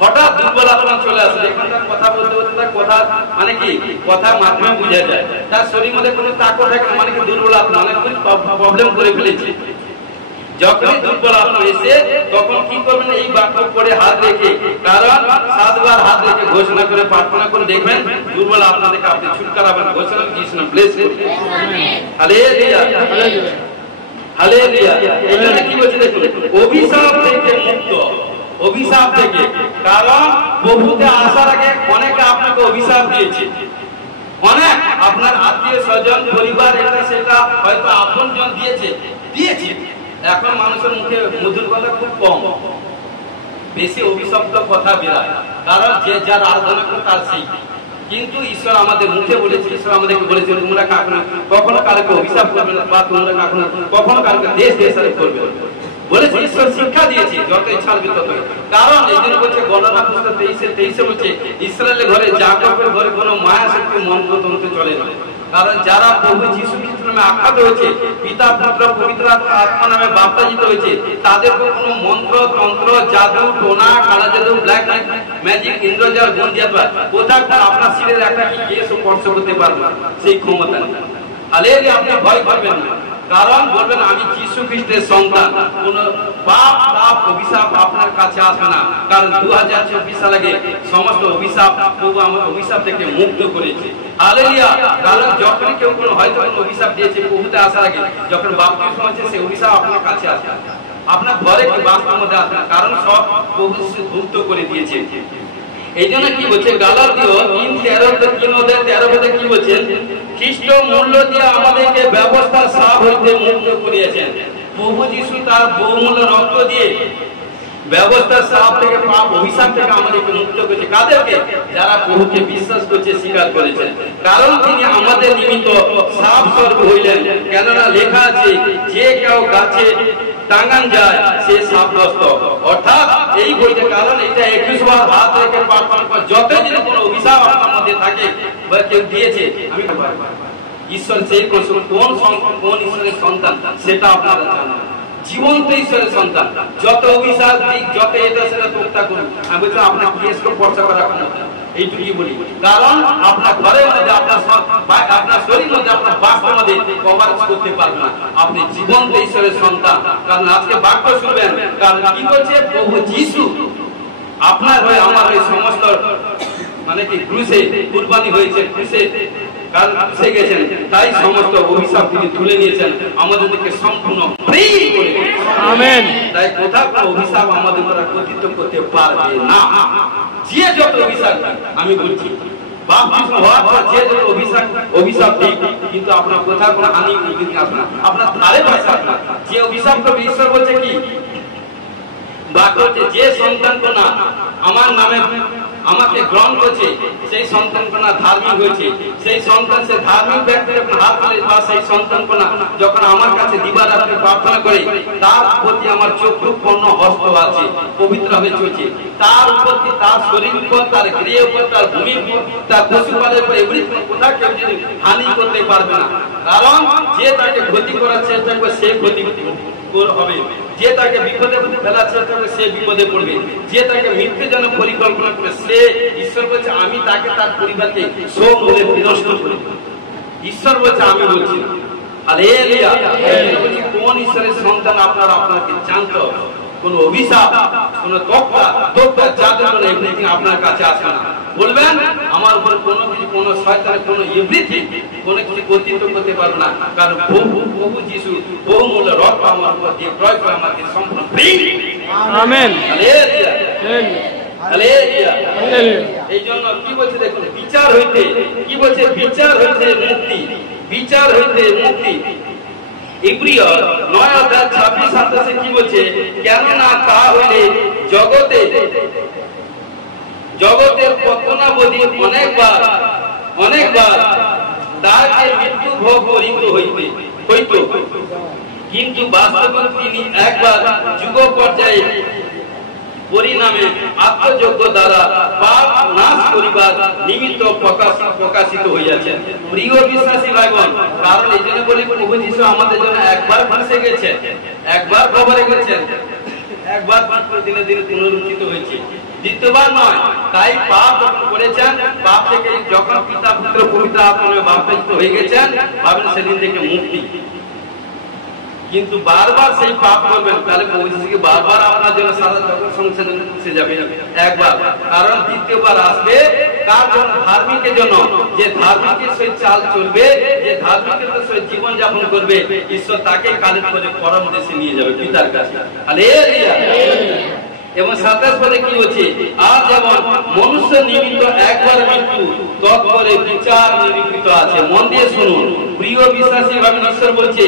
হঠাৎ দুর্বল আত্মা চলে আসে। এখন তার কথা বলতে বলতে তার কথা মানে কি কথার মাধ্যমে বোঝা যায় তার শরীর মধ্যে কোনো তাকত থাকে না, মানে কি দুর্বল আত্মা অনেক প্রবলেম করে ফেলেছে। যখনই দুর্বল আত্মা এসে তখন কি করবেন, এই বাক্য করে হাত রেখে, কারণ 7 বার হাত রেখে ঘোষণা করে প্রার্থনা করে দেখবেন দুর্বল আত্মা থেকে আপনি ছুটকারা পাবেন। ঘোষণা যিশু নামে ব্লেস করুন। Hallelujah, hallelujah. এই জন্য কি বলছে দেখুন, অভিশাপ থেকে মুক্ত। অভিশাপ থেকে, কারণ প্রভুতে আসার আগে অনেকে আপনাকে অভিশাপ দিয়েছে, অনেক আপনার আত্মীয় স্বজন পরিবার এটা সেটা হয়তো আপনজন দিয়েছে। এখন মানুষের মুখে মধুর কথা খুব কম, বেশি অভিশপ্ত কথা বেরায়, কারণ যে যার আরাধনা করে তার সেই। কিন্তু ঈশ্বর আমাদের মুখে বলেছে, ঈশ্বর আমাদেরকে বলেছে তোমরা কখনো কারোকে অভিশাপ করবে না, বা তোমরা কখনো কারোকে দেশ দেশারে করবে বলেছে। ঈশ্বর শিক্ষা দিয়েছে যত ছাড়বে তত। কারণ এই জন্য বলছে গণনা পুস্তক 23 বলছে ইসরায়েলের ঘরে যাকবের ঘরে কোনো মায়া শক্তি মন্ত্রতন্ত্র চলে না। কারণ যারা প্রভু যিশু খ্রিস্ট নামে আখ্যাত হয়েছে, পিতা পুত্র পবিত্র আত্মা নামে বাপ্তাজিত হয়েছে, তাদেরকে কোনো মন্ত্র তন্ত্র জাদু টোনা কালা জাদু ব্ল্যাক ম্যাজিক ইন্দ্রজাল গুঞ্জাত কোথাও আপনার শরীরের একটা কি কেস স্পর্শ করতে পারবে সেই ক্ষমতা নেই। হালেলুয়া। আপনি ভয় করবেন না, কারণ বলবেন আমি যিশু খ্রিস্টের সন্তান, কোন পাপ পাপ অভিশাপ আপনার কাছে আসবে না। কারণ 2024 সাল আগে সমস্ত অভিশাপ প্রভু আমার অভিশাপ থেকে মুক্ত করেছে। হালেলুয়া। কারণ যখন কেউ কোনো হয়তো কোনো অভিশাপ দিয়েছে প্রভুতে আসার আগে, যখন বাপ্তিস্ম হচ্ছে সেই অভিশাপ আপনার কাছে আসবে, আপনার ঘরে কি বাস্তবের মধ্যে আসবে না, কারণ সব প্রভু মুক্ত করে দিয়েছে। এই জন্য কি বলছে গালাতীয় 3:13 কি বলছেন, খ্রিস্ট মূল্য দিয়ে আমাদেরকে ব্যবস্থার সাপ হইতে মুক্ত করিয়েছেন। প্রভু যিশু তার বহুমূল্য রক্ত দিয়ে ব্যবস্থার সাপ থেকে পাপ অভিশাপ থেকে আমাদেরকে মুক্ত করেছে। কাদেরকে? যারা প্রভুকে বিশ্বাস করছে, স্বীকার করেছে। কারণ তিনি আমাদের নিমিত্ত সাপ স্বর্গ হইলেন, কেননা লেখা আছে যে কেউ গাছে টাঙ্গান যায় সে সাপগ্রস্ত। অর্থাৎ এই বইতে, কারণ এটা 21 বার হাত রেখে প্রার্থনা কর, যত যদি কোনো অভিশাপ আপনার মধ্যে থাকে বা কেউ দিয়েছে, আমি ঈশ্বর সেই কোন ঈশ্বরের সন্তান সেটা আপনারা জানেন। জীবন্ত ঈশ্বরের সন্তান। যত অভিশাপ দিক, যত এটা সেটা তোপটা করুন, আমি বলছি আপনার কেসকে পর্চা করা এইটুকুই বলি। কারণ আপনার ঘরের মধ্যে, আপনার শরীর মধ্যে, আপনার বাস্তবের মধ্যে কভারেজ করতে পারবে না। আপনি জীবন্ত ঈশ্বরের সন্তান। কারণ আজকে বাক্য শুনবেন, কারণ কি বলছে প্রভু যিশু আপনার হয়ে আমার হয়ে সমস্ত মানে কি ক্রুশে কুরবানি হয়েছে, ক্রুশে কাছে গেছেন, তাই সমস্ত অভিশাপ তিনি তুলে নিয়েছেন, আমাদেরকে সম্পূর্ণ ফ্রি করে। আমেন। তাই কোথাও কোনো অভিশাপ আমাদের দ্বারা কর্তৃত্ব করতে পারবে না। যে যত অভিশাপ, আমি বলছি বাপতিস্ম হওয়ার পর যে যত অভিশাপ ঠিক, কিন্তু আপনার কোথাও কোনো হানি আসবে না, আপনার ধারে পাশে আসবে না। যে অভিশাপ করবে, ঈশ্বর বলছে কি বাক্য, যে সন্তান কোনা আমার নামে আমাকে গ্রহণ করছে, সেই সন্তান কোনা ধার্মিক হয়েছে। সেই সন্তান, সে ধার্মিক ব্যক্তি যখন হাত তুলে, বা সেই সন্তান কোনা যখন আমার কাছে দিবারাত্রি প্রার্থনা করে, তার প্রতি আমার চক্ষুপূর্ণ হস্ত আছে, পবিত্রভাবে চলছে। তার উপর কি, তার শরীর উপর, তার গৃহ উপর, তার ভূমির উপর, তার পশুপালের উপর, এভরিথিং কোথাও কেউ যদি হানি করতে পারবে না। কারণ যে তাকে ক্ষতি করার চেষ্টা করবে, সে ক্ষতি হবে। যে তাকে বিপদে ফেলার চেষ্টা করবে, সে বিপদে পড়বে। যে তাকে মৃত্যুর জন্য পরিকল্পনা করবে, সে, ঈশ্বর বলছে আমি তাকে তার পরিবারকে সব বলে বিনষ্ট করব। ঈশ্বর বলছে, আমি বলছি। হালেলুয়া। কোন ঈশ্বরের সন্তান আপনারা আপনাকে জানতে হবে। কোন অভিশাপ, কোন তোপটা যাদের জন্য এভরিথিং আপনার কাছে আসে না। বলবেন আমার উপর কোনো কিছু, কোনো শয়তানের কোনো এভরিথিং কোনো কিছু কর্তৃত্ব করতে পারবে না। কারণ প্রভু যিশু বহুমূল্য রক্ত আমার উপর দিয়ে ক্রয় করে আমাকে সম্পূর্ণ ফ্রি। আমেন। হালেলুয়া। হালেলুয়া। এই জন্য কি বলছে দেখুন, বিচার হইতে, কি বলছে, বিচার হইতে মুক্তি, বিচার হইতে মুক্তি। ইব্রিয় 9:26-27 কি বলছে, কেননা তা হইলে জগতের পতনাবধি অনেকবার তাকে মৃত্যু ভোগ করিতে হইত, কিন্তু বাস্তবে তিনি একবার যুগ পর্যায়ে পরিণামে আত্মযজ্ঞ দ্বারা পাপ নাশ করিবার নিমিত্ত প্রকাশিত হইয়াছেন। প্রিয় বিশ্বাসী ভাইগণ, কারণ এই জন্য বলি প্রভু যিশু আমাদের জন্য একবার ফাঁসে গেছেন, একবার কবরে গেছেন, একবার দিনে দিনে পুনরুত্থিত হয়েছে, দ্বিতীয়বার নয়। তাই পাপ করেছেন, পাপ থেকে যখন পিতা পুত্র পবিত্র আত্মায় বাপতিস্ম হয়ে গেছেন, পাবেন সেদিন থেকে মুক্তি। কিন্তু বারবার সেই পাপ করবেন, তাহলে প্রভু যিশুকে বারবার আপনার জন্য সারা জগৎ সংসারে সে যাবে একবার। কারণ দ্বিতীয়বার আসবে কার জন্য? ধার্মিকের জন্য। যে ধার্মিকের সেই চাল চলবে, যে ধার্মিকের সেই জীবন যাপন করবে, ঈশ্বর তাকে কালেক্ট করে পরম দেশে নিয়ে যাবে পিতার কাছে। হালেলুয়া। এবং 27 পদে কি হচ্ছে, আর যেমন মনুষ্য নিমিত্ত একবার মৃত্যু, তৎপরে বিচার নিরূপিত আছে। মন দিয়ে শুনুন প্রিয় বিশ্বাসী ভাবে, ঈশ্বর বলছে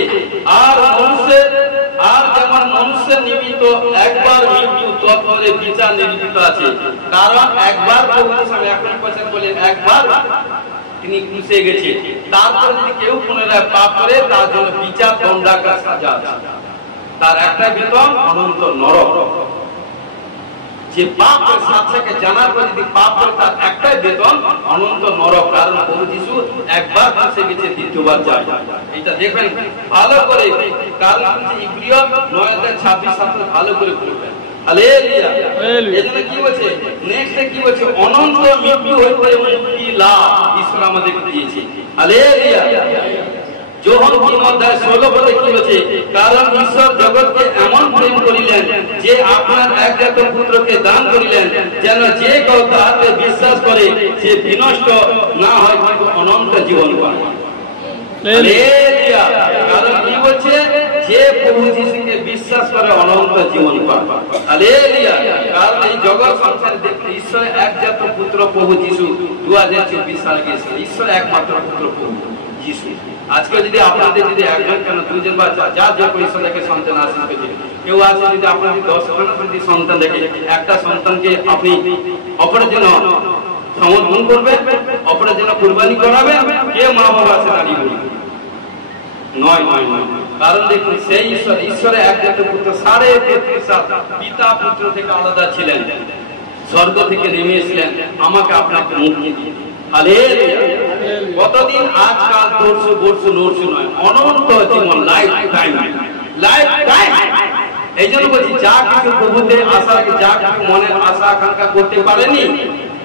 আর যেমন মনুষ্যের নিমিত্ত একবার মৃত্যু, তৎপরে বিচার নিরূপিত আছে। কারণ একবার বলে একবার তিনি ঘুষে গেছে, তারপরে যদি কেউ পুনরায় পাপ করে, তার জন্য বিচার, দণ্ডাকার সাজা আছে। তার একটা বেতন অনন্ত নরক। যে পাপ করে সাথে জানার পর যদি পাপ করে, তার একটাই বেতন অনন্ত নরক। কারণ প্রভু যিশু একবার ফাঁসে গেছে, দ্বিতীয়বার যায়। এটা দেখবেন ভালো করে, কারণ ইব্রিয় 9:26 ভালো করে পড়বেন। হালেলুয়া। এজন্য কি বলছে, নেক্সটে কি বলছে, অনন্ত মৃত্যু হইতে মুক্তি লাভ ঈশ্বর আমাদেরকে দিয়েছে। হালেলুয়া। যোহন 3:16 পদে কি বলছে, কারণ ঈশ্বর জগৎকে এমন প্রেম করিলেন যে আপনার একজাত পুত্রকে দান করিলেন, যেন যে কেউ তাহাতে বিশ্বাস করে সে বিনষ্ট না হয়, কিন্তু অনন্ত জীবন পায়। হালেলুয়া। কারণ কি বলছে, যে প্রভু যিশুকে বিশ্বাস করে অনন্ত জীবন পায়। হালেলুয়া। কারণ এই জগৎ সংসারে দেখুন, ঈশ্বরের একজাত পুত্র প্রভু যিশু 2024 সালে গিয়েছিল। ঈশ্বর একমাত্র পুত্র প্রভু যিশু। আজকে যদি আপনাদের যদি একজন কেন দুজন বা যার যে ঈশ্বর দেখে সন্তান আসেন, কেউ আছে যদি আপনাদের 10খানা যদি সন্তান দেখে, একটা সন্তানকে আপনি অপরের জন্য সমর্পণ করবেন, অপরের জন্য কুরবানি করাবেন, কে মা বাবা আছে দাঁড়িয়ে বলবে নয়। কারণ দেখুন, সেই ঈশ্বরের একজাত পুত্র 33.5 সাল পিতা পুত্র থেকে আলাদা ছিলেন, স্বর্গ থেকে নেমে এসেছিলেন আমাকে আপনাকে মুক্তি দিয়ে। হালেলুয়া। কতদিন? আজকাল 400 বর্ষ নয়, অনন্ত জীবন, লাইফ টাইম। এই জন্য বলছি যা কিছু প্রভুতে আশা রাখে, যা কিছু মনের আশা আকাঙ্ক্ষা করতে পারেনি,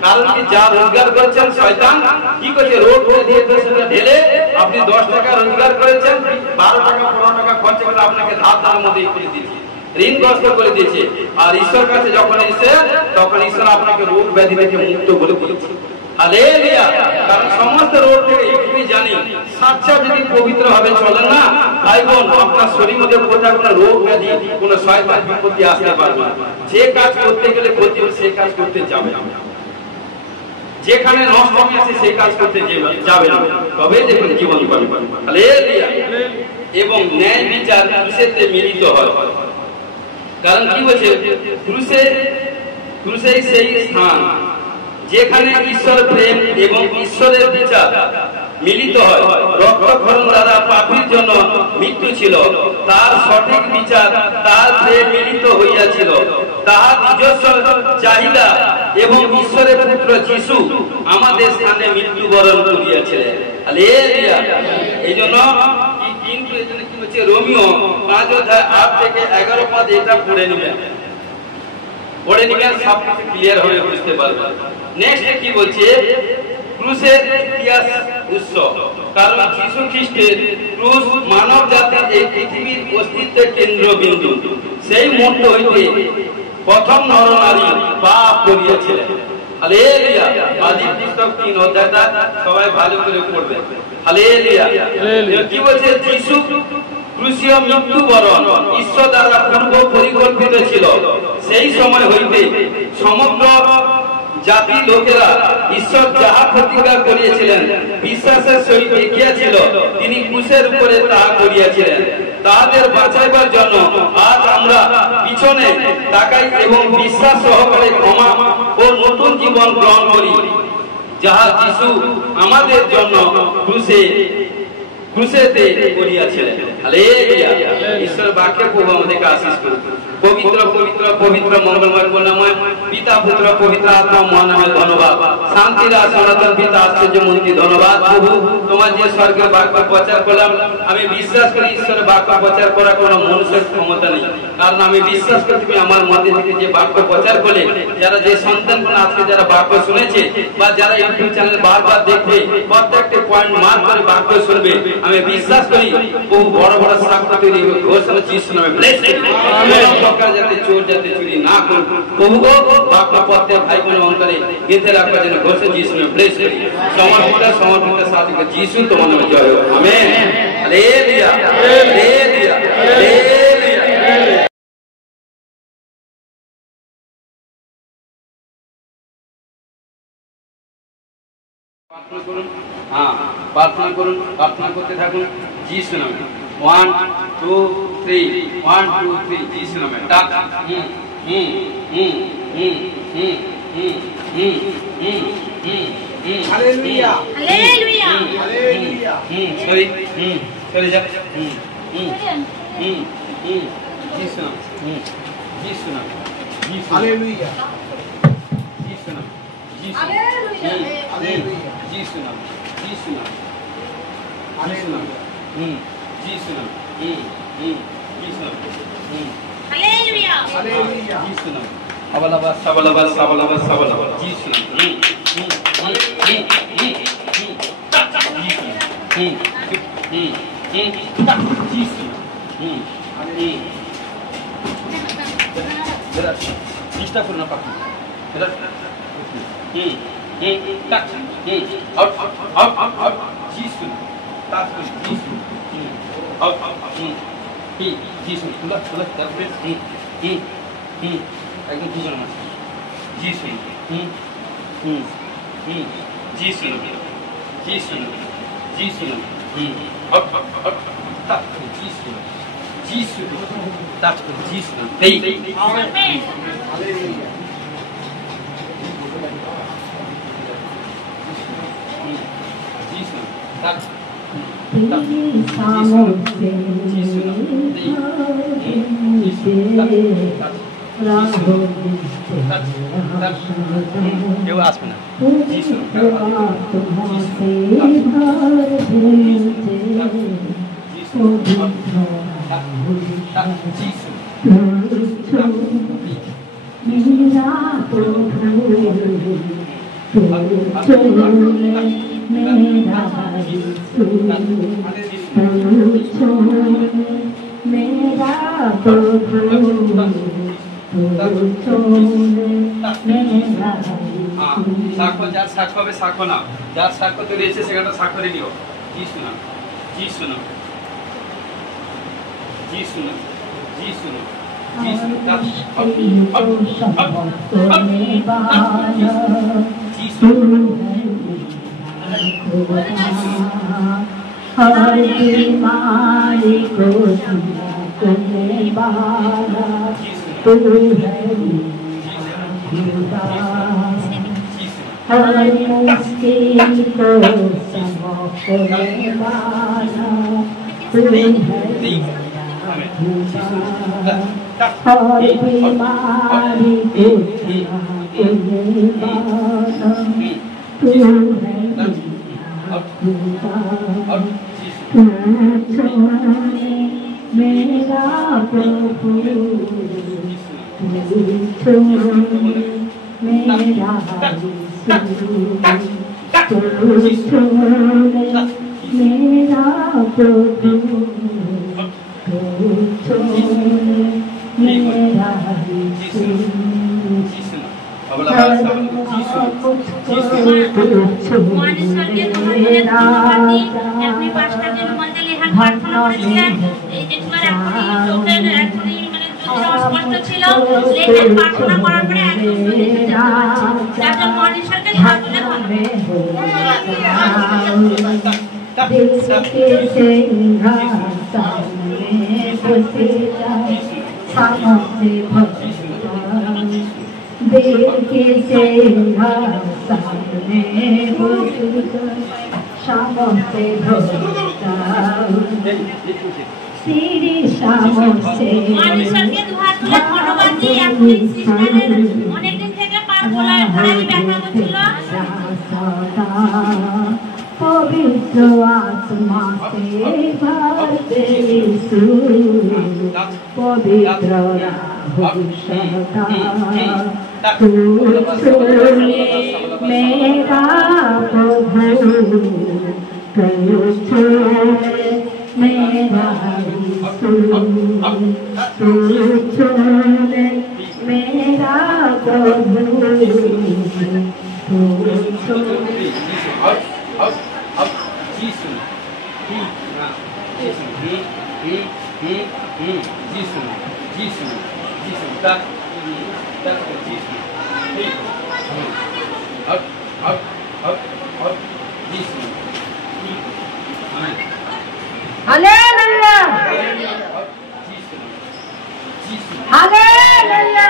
কারণ কি যা রোজগার করেছেন শয়তান কি করছে, রোড করে দিয়েছে, সেটা ঢেলে আপনি 10 টাকা রোজগার করেছেন, 12 টাকা 15 টাকা খরচা করে আপনাকে ধার ধারের মধ্যে করে দিয়েছে, ঋণগ্রস্ত করে দিয়েছে। আর ঈশ্বর কাছে যখন এসে তখন ঈশ্বর আপনাকে রোগ ব্যাধি থেকে মুক্ত করে দিয়েছে। হালেলুয়া। কারণ সমস্ত রোগ থেকে একটুই জানি, সাচ্চা যদি পবিত্র ভাবে চলেন না ভাই বোন, আপনার শরীর মধ্যে কোথাও কোনো রোগ ব্যাধি, কোনো শয়তান বিপত্তি আসতে পারবে না। যে কাজ করতে গেলে ক্ষতি হবে সেই কাজ করতে যাবে না, যেখানে নষ্ট হয়েছে সেই কাজ করতে যাবে না, তবে দেখুন জীবন পাবে। হালেলুয়া। এবং ন্যায় বিচার ক্রুশেতে মিলিত হয়। কারণ কি বলছে, ক্রুশে সেই স্থান যেখানে ঈশ্বর প্রেম এবং ঈশ্বরের বিচার মিলিত হয়। রক্তক্ষরণ দ্বারা পাপীর জন্য মৃত্যু ছিল, তার সঠিক বিচার তার প্রেম মিলিত হইয়াছিল, তাহার নিজস্ব চাহিদা এবং ঈশ্বরের পুত্র যিশু আমাদের স্থানে মৃত্যুবরণ করিয়াছিলেন। হালেলুয়া। এই জন্য কিন্তু এখানে কি হচ্ছে, রোমিও 5:8 থেকে 11 পদ এটা পড়ে নিবেন, সব কিছু ক্লিয়ার হবে, বুঝতে পারবেন। নেক্সট কি বলছে, ক্রুশের ইতিহাস উৎস। কারণ যীশু খ্রিস্টের ক্রুশ মানব জাতির এই পৃথিবীর অস্তিত্বের কেন্দ্রবিন্দু। সেই মুহূর্ত হইতে প্রথম নরনারী পাপ করিয়াছিলেন। হালেলুয়া। আদি পুস্তক 3 অধ্যায়টা সবাই ভালো করে পড়বে। হালেলুয়া। কি বলছে, যীশু ক্রুশীয় মৃত্যুবরণ ঈশ্বর দ্বারা পূর্ব পরিকল্পিত ছিল। সেই সময় হইতে সমগ্র জাতি লোকেরা ঈশ্বর যাহা প্রতিজ্ঞা করিয়াছিলেন বিশ্বাসের সহিত দেখিয়াছিল, তিনি ক্রুশের উপরে তাহা করিয়াছিলেন তাহাদের বাঁচাইবার জন্য। আজ আমরা পিছনে তাকাই এবং বিশ্বাস সহকারে ক্ষমা ও নতুন জীবন গ্রহণ করি, যাহা যীশু আমাদের জন্য ক্রুশেতে করিয়াছিলেন। হালেলুয়া। ঈশ্বর বাক্যে প্রভু আমাদেরকে আশীষ করুন। পবিত্র পবিত্র পবিত্র মঙ্গলময় করুণাময় পিতা পুত্র পবিত্র আত্মা মহানামে ধন্যবাদ। শান্তির আর সনাতন পিতা আশ্চর্যমূর্তি ধন্যবাদ। প্রভু তোমার যে স্বর্গের বাক্য প্রচার করলাম, আমি বিশ্বাস করি ঈশ্বরের বাক্য প্রচার করার কোনো মানুষের ক্ষমতা নেই। কারণ আমি বিশ্বাস করি তুমি আমার মধ্যে থেকে যে বাক্য প্রচার করলে, যারা যে সন্তান আজকে যারা বাক্য শুনেছে বা যারা ইউটিউব চ্যানেল বারবার দেখবে, প্রত্যেকটা পয়েন্ট মার্ক করে বাক্য শুনবে, আমি বিশ্বাস করি বহু বড় বড় সাক্ষ্য তৈরি হবে। ঘোষণা যিশু নামে ব্লেস যাতে চোর যাতে চুরি না করুক, প্রভু বাক্য প্রত্যেক ভাই বোন অন্তরে গেঁথে রাখার জন্য ঘোষণা যিশু নামে ব্লেস করি। সমর্পিত সাথে যিশু তোমার নামে জয় হোক। আমেন। হালেলুয়া। হালেলুয়া। হালেলুয়া। প্রার্থনা করুন, প্রার্থনা করুন, প্রার্থনা করতে থাকুন যিশু নামে। 1 2 3 1 2 3 যিশু নামে। ডাক হালেলুয়া হালেলুয়া হালেলুয়া সরি চলে যা। যিশু নামে। যিশু নামে। হালেলুয়া যিশু নামে। হালেলুয়া যিশু নামে। যিশু নামে। হালেলুয়া যিশু নামে। যিশু নামে। হালেলুয়া হালেলুয়া যিশু নামে। আবালাবা সাবালাবা সাবালাবা সাবালাবা যিশু নামে। যিশু চেষ্টা করুন না পাখি। যিশু যিশু যিশু তুলা তুলা তারপরে একদম দুজন আছে। যিশু যিশু যিশু যিশু যিশু যিশু টাচ করে যিশু এই আমেন হালেলুয়া যিশু টাচ কেউ আসবে না। যিশু যিশু मेरा प्रभु मेरा यीशु मेरा प्रभु मेरा সাক্ষ্য যার সাক্ষ্য হবে সাক্ষ্য না, যার সাক্ষ্য তৈরি হয়েছে সেখানটা সাক্ষ্য নিও। জি শুনো, জি শুনো, জি শুনো, জি শুনো, জি শুনো, জি শুনো। हर बीमारी को करने वाला तू है खुदा, हर मुश्किल को समाप्त करने वाला तू है खुदा, हर बीमारी को करने वाला तू है मेरा प्रभु मेरा मेरा प्रभु मेरा देव के सिंहासन में शामों से श्री शामों से মানুষকে দুহাত তুলে ধন্যবাদ দিই। আপনি সিস্টারের অনেক দিন থেকে পার গলায় ভারী ব্যথা হচ্ছিল। पवित्र आत्मा से भर दे यीशु, पवित्र भविष्यता तू छोड़े मेरा प्रभु, तू छोड़े मेरा यीशु, तू छोड़े मेरा प्रभु, तू छोड़े हालेलुया हालेलुया हालेलुया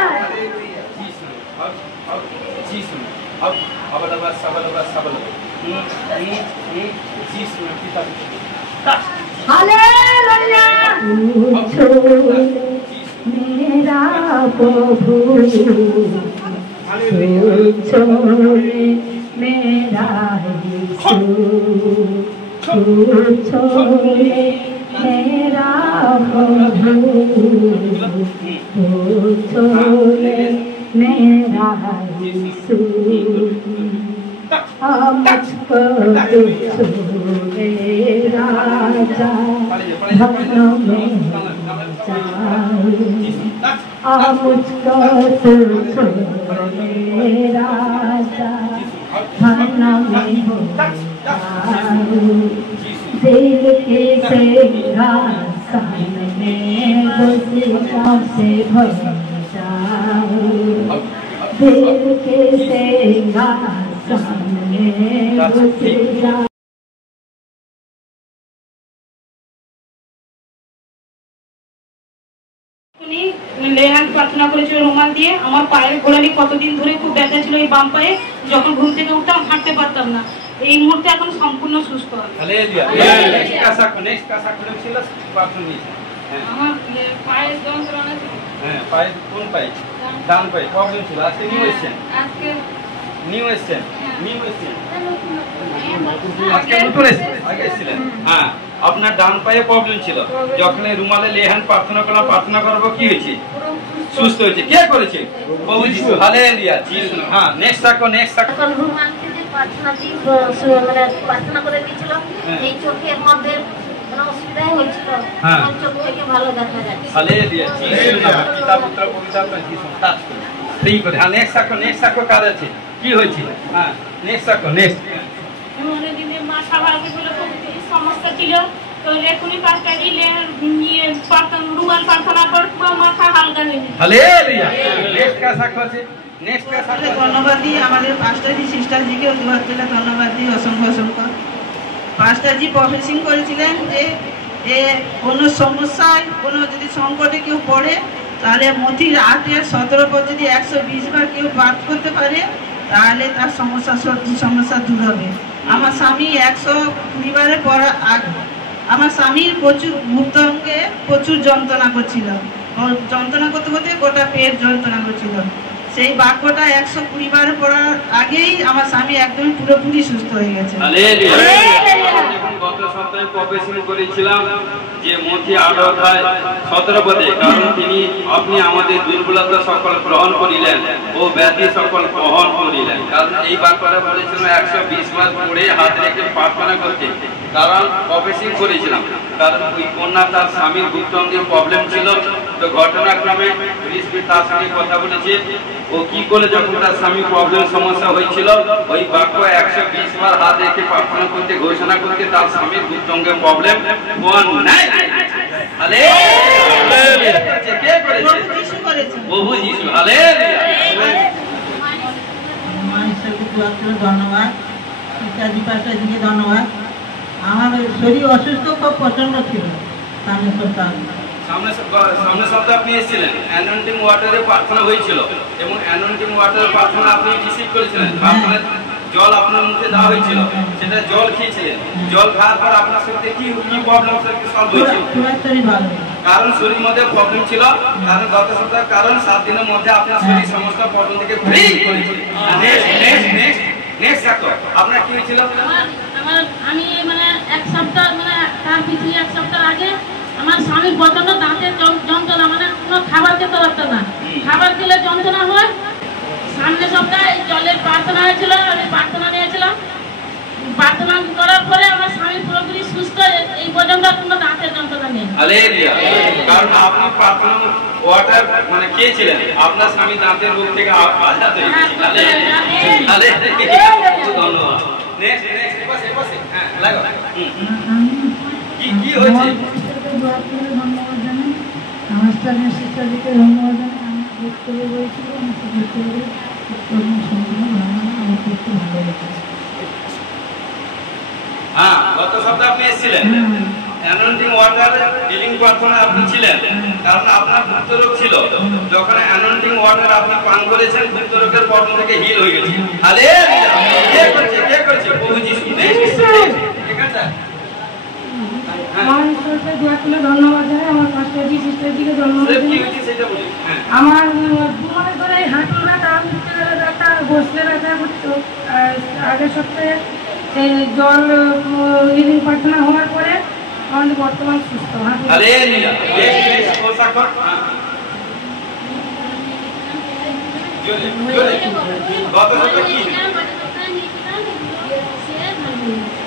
मेरा प्रभु छोड़े मेरा यीशु, छोड़े मेरा प्रभु, छोड़े मेरा यीशु, मुझको छोड़े राजा भवन में जाऊं, मुझको छोड़े राजा भवन में जाऊं, दिल के सिंहासन में खुशियों से भर जाऊं, दिल के सिंहासन में खुशियाँ লেহান প্রার্থনা করেছিল রুমাল দিয়ে। আমার পায়ের গোড়ালি কতদিন ধরে খুব ব্যথা ছিল এই বাম পায়ে, যখন ঘুম থেকে উঠতাম হাঁটতে পারতাম না, এই মুহূর্তে এখন সম্পূর্ণ সুস্থ। আমার পায়ের যন্ত্রণা ছিল। হ্যাঁ, পায়ে কোন পায়ে? ডান পায়ে প্রবলেম ছিল। আজকে নিউ এসেছেন? আজকে নিউ এসেছেন? নিউ এসেছেন? আজকে নতুন এসেছেন? আগে এসেছিলেন? হ্যাঁ, আপনার ডান পায়ে প্রবলেম ছিল, যখন এই রুমালে লেহান প্রার্থনা করলাম, প্রার্থনা করবো কি হয়েছে? সুস্থ হয়েছে। কে করেছে? প্রভু যিশু। হালেলুয়া। হ্যাঁ, নেক্সট থাকো, নেক্সট থাকো। এখন রুমাল থেকে প্রার্থনা করে দিয়েছিল, এই চোখের মধ্যে অসুবিধা হয়েছিল, আমার চোখ থেকে ভালো দেখা যাচ্ছে। হালেলুয়া। যিশু নামে পিতা পুত্র পবিত্র আত্মা যিশু টাচ করে ঠিক করে। হ্যাঁ, নেক্সট থাকো, নেক্সট থাকো। কার আছে? কি হয়েছে? হ্যাঁ, নেক্সট থাকো, নেক্সট। দিনে মাথা ভাঙে বলে খুব সমস্যা ছিল, তো এখনই পাঁচটা দিলে রুমাল প্রার্থনা করে মাথা হালকা হয়ে যায়। হালেলুয়া। নেক্সট কাজ আছে, নেক্সট কাজ আছে। ধন্যবাদ দিই আমাদের পাস্টারজি সিস্টারজিকে দুহাত তুলে ধন্যবাদ দিই, অসংখ্য অসংখ্য। পাস্টারজি প্রফেসিং করেছিলেন যে কোনো সমস্যায়, কোনো যদি সংকটে কেউ পড়ে, তাহলে মতির 8-17 পর যদি 120 বার কেউ পাঠ করতে পারে, তাহলে তার সমস্যা দূর হবে। আমার স্বামী 120 বারে পড়া আমার স্বামীর প্রচুর মুক্তাঙ্গে প্রচুর যন্ত্রণা করছিল, যন্ত্রণা করতে করতে গোটা পেট যন্ত্রণা করছিল। সেই বাক্যটা 120 বারে পড়ার আগেই আমার স্বামী একদম পুরোপুরি সুস্থ হয়ে গেছে। গত সপ্তাহে প্রফেসিং করেছিলাম যে মথি 8:17 পদে, কারণ আপনি আমাদের দুর্বলতা সকল গ্রহণ করিলেন ও ব্যাধি সকল বহন করিলেন। কারণ এই বাক্যটা বলেছিলাম 120 বার পড়ে হাত রেখে প্রার্থনা করতে, কারণ প্রফেসিং করেছিলাম। কারণ ওই কন্যা তার স্বামীর গুপ্তঙ্গের প্রবলেম ছিল, তো ঘটনাক্রমে তার সঙ্গে কথা বলেছে। ও কি করে যখন তার স্বামী প্রবলেম সমস্যা হয়েছিল, ওই বাক্য 120 বার হাত রেখে প্রার্থনা করতে, ঘোষণা করতে তার স্বামীর গুপ্তঙ্গের প্রবলেম নাই। কে করেছে? প্রভু যিশু। হালেলুয়া। ধন্যবাদ, পিতাজি পাস্টারজিকে ধন্যবাদ। আমার শরীর অসুস্থ খুব প্রচন্ড ছিল সামনের সপ্তাহে। সামনের সপ্তাহে আপনি এসেছিলেন, অ্যানোয়েন্টিং ওয়াটারে প্রার্থনা হয়েছিল এবং অ্যানোয়েন্টিং ওয়াটারের প্রার্থনা আপনি রিসিভ করেছিলেন। প্রার্থনার জল আপনার মুখে দেওয়া হয়েছিল, সেটা জল খেয়েছিলেন। জল খাওয়ার পর আপনার সাথে কি প্রবলেম সলভ হয়েছিল? কারণ শরীর মধ্যে প্রবলেম ছিল, কারণ গত সপ্তাহে কারণ 7 দিনের মধ্যে আপনার শরীর সমস্ত প্রবলেম থেকে ফ্রি করেছে। নেক্সট আপনার কি হয়েছিল? আমি এক সপ্তাহ তার পিছিয়ে 1 সপ্তাহ আগে আমার স্বামীর প্রচন্ড দাঁতের যন্ত্রণা, কোনো খাবার খেতে পারতো না, খাবার খেলে যন্ত্রণা হয়। সামনের সপ্তাহে জলের প্রার্থনা হয়েছিল, আমি প্রার্থনা নিয়েছিলাম। প্রার্থনা করার পরে আমার স্বামী পুরোপুরি সুস্থ, এই পর্যন্ত কোনো দাঁতের যন্ত্রণা নেই। হালেলুয়া। কারণ আপনি প্রার্থনা ওয়াটার খেয়েছিলেন, আপনার স্বামী দাঁতের রোগ থেকে আজাদ হয়ে গেছে। ধন্যবাদ। নেক্সট হ্যাঁ লাগো। কি হয়েছে? ধন্যবাদ জানাই আমার সিস্টারজিকে, ধন্যবাদ জানাই। আমি বুঝতে পেরেছি, আমি বুঝতে পেরেছি সম্পূর্ণ আমার খুব ভালো লেগেছে। হ্যাঁ, গত সপ্তাহে আপনি এসেছিলেন, অ্যানোয়েন্টিং ওয়াটার হিলিং প্রার্থনা আপনি ছিলেন, কারণ আপনার গুপ্তরোগ ছিল। যখন অ্যানোয়েন্টিং ওয়াটার আপনি পান করেছেন, গুপ্তরোগের প্রবলেম থেকে হিল হয়ে গেছে। হালেলুয়া। কে করেছে? প্রভু যিশু। আমার ঈশ্বরকে দোয়া করে ধন্যবাদ জানাই, আমার পাস্টারজি সিস্টারজিকে ধন্যবাদ জানাই। আমার 2 মাস ধরে হাঁটুর ব্যথা, উঠতে গেলে ব্যথা, বসলে ব্যথা করতো। আগের সপ্তাহে জল হিলিং প্রার্থনা হওয়ার পরে আমাদের বর্তমান সুস্থ। হালেলুয়া।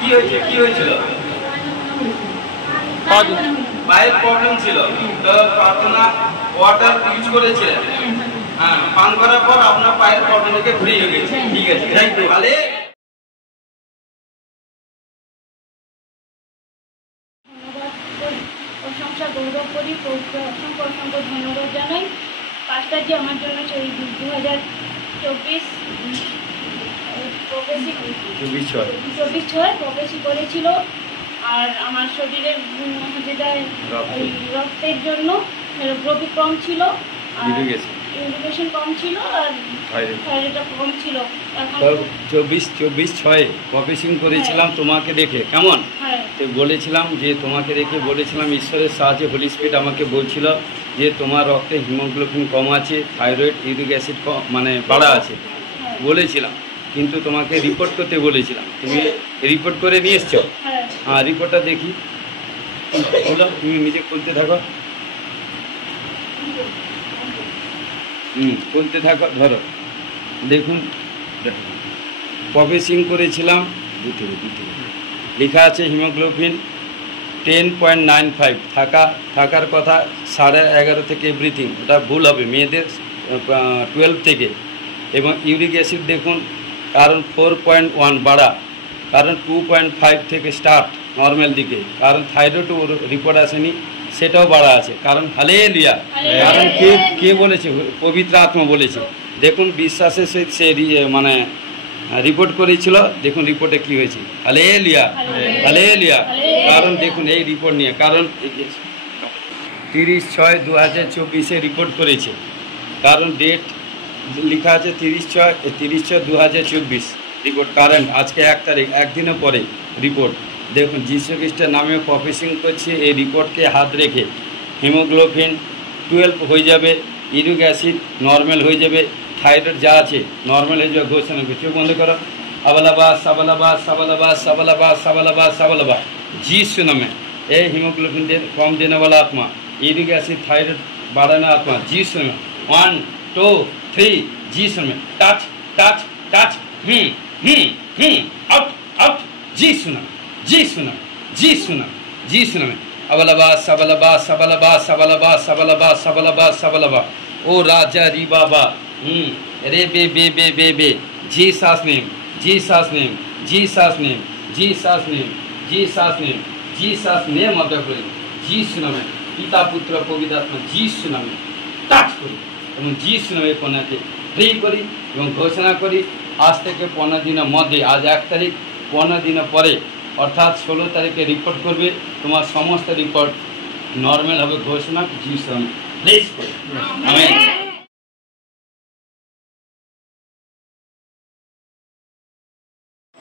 কি হয়েছিল? পায়ের প্রবলেম ছিল, তো প্রার্থনা ওয়াটার ইউজ করেছিলেন। হ্যাঁ, পান করার পর আপনার পায়ের প্রবলেম থেকে ফ্রি হয়ে গেছে। ঠিক আছে, থ্যাংক ইউ। প্রশংসা গৌরব করি, অসংখ্য ধন্যবাদ জানাই। পাস্টারজি আমার জন্য 2024 প্রবেশী করেছিল। আর আমার শরীরের যেটা রক্তের জন্য হিমোগ্লোবিন কম ছিল, ইউরিনেশন কম ছিল, আর থাইরয়েডটা কম ছিল। এখন 24/6 প্রফেসিং করেছিলাম তোমাকে দেখে, কেমন? তো বলেছিলাম যে তোমাকে দেখে বলেছিলাম ঈশ্বরের সাহায্যে হোলি স্পিরিট আমাকে বলছিল যে তোমার রক্তে হিমোগ্লোবিন কম আছে, থাইরয়েড, ইউরিক অ্যাসিড বাড়া আছে বলেছিলাম, কিন্তু তোমাকে রিপোর্ট করতে বলেছিলাম। তুমি রিপোর্ট করে নিয়ে এসছো? হ্যাঁ, রিপোর্টটা দেখি। তুমি নিজে খুলতে থাকো, খুলতে থাকো, ধরো। দেখুন প্রফেসিং করেছিলাম, লেখা আছে হিমোগ্লোবিন 10.95 থাকার কথা 11.5 থেকে এভরিথিং, ওটা ভুল হবে, মেয়েদের 12 থেকে। এবং ইউরিক অ্যাসিড দেখুন, কারণ 4.1 বাড়া, কারণ 2.5 থেকে স্টার্ট নর্মাল দিকে, কারণ থাইরয়েড রিপোর্ট আসেনি, সেটাও বাড়া আছে, কারণ হালেলুয়া। কারণ কে বলেছে? পবিত্র আত্মা বলেছে। দেখুন বিশ্বাসের সহিত সে মানে রিপোর্ট করেছিল, দেখুন রিপোর্টে কি হয়েছে। Hallelujah, hallelujah. কারণ দেখুন এই রিপোর্ট নিয়ে, কারণ 30/6/2024 রিপোর্ট করেছে, কারণ ডেট লেখা আছে 30/6/2024 রিপোর্ট, কারেন্ট আজকে 1 তারিখ, একদিনও পরে রিপোর্ট। দেখুন যীশু খ্রিস্টের নামে প্রফেসিং করছে, এই রিপোর্টকে হাত রেখে হিমোগ্লোবিন 12 হয়ে যাবে, ইউরিক অ্যাসিড নর্মাল হয়ে যাবে, থাইরয়েড যা আছে নর্মাল হয়ে যাবে। ঘোষণা করছে, চোখ বন্ধ করো। আবালাবাস সাবালাবাস সাবালাবাস সাবালাবাস সাবালাবাস সাবালাবাস যীশু নামে। এই হিমোগ্লোবিন কম देने वाला आत्मा, यूरिक एसिड थायराइड बढ़ाना आत्मा যীশু नामे। 1 2 3 যীশু नामे। Touch touch touch, out out Jishu नामे, যীশু नामे, যীশু नामे, যীশু नामे। अबलाबास सबलाबास सबलाबास सबलाबास सबलाबास सबलाबास सबलाबास। ओ राजा री बाबा, रे बे Jesus name, Jesus name, Jesus name, Jesus name, Jesus name, Jesus name of the Lord. Jishu নামে পিতা পুত্র পবিত্র আত্মা যীশু নামে টাচ করি এবং যীশু নামে পনাকে ফ্রি করি এবং ঘোষণা করি আজ থেকে 15 দিনের মধ্যে, আজ 1 তারিখ, 15 দিনের পরে অর্থাৎ 16 তারিখে রিপোর্ট করবে, তোমার সমস্ত রিপোর্ট নর্মাল হবে। ঘোষণা যীশু নামে প্লিজ করি, আমেন।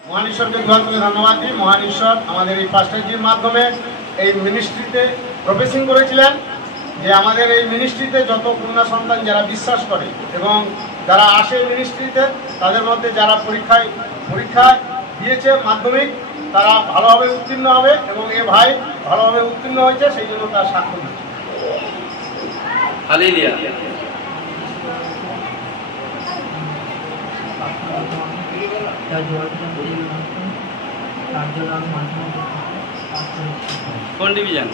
মহান ঈশ্বরকে ধন্যবাদ দিই। মহান ঈশ্বর আমাদের এই পাস্টারজির মাধ্যমে এই মিনিস্ট্রিতে প্রফেসিং করেছিলেন যে আমাদের এই মিনিস্ট্রিতে যত কন্যা সন্তান যারা বিশ্বাস করে এবং যারা আসে মিনিস্ট্রিতে, তাদের মধ্যে যারা পরীক্ষা দিয়েছে মাধ্যমিক, তারা ভালোভাবে উত্তীর্ণ হবে এবং এ ভাই ভালোভাবে উত্তীর্ণ হয়েছে, সেই জন্য তার সাক্ষ্য দিচ্ছে। হালেলুয়া। কোন ডিভিশন?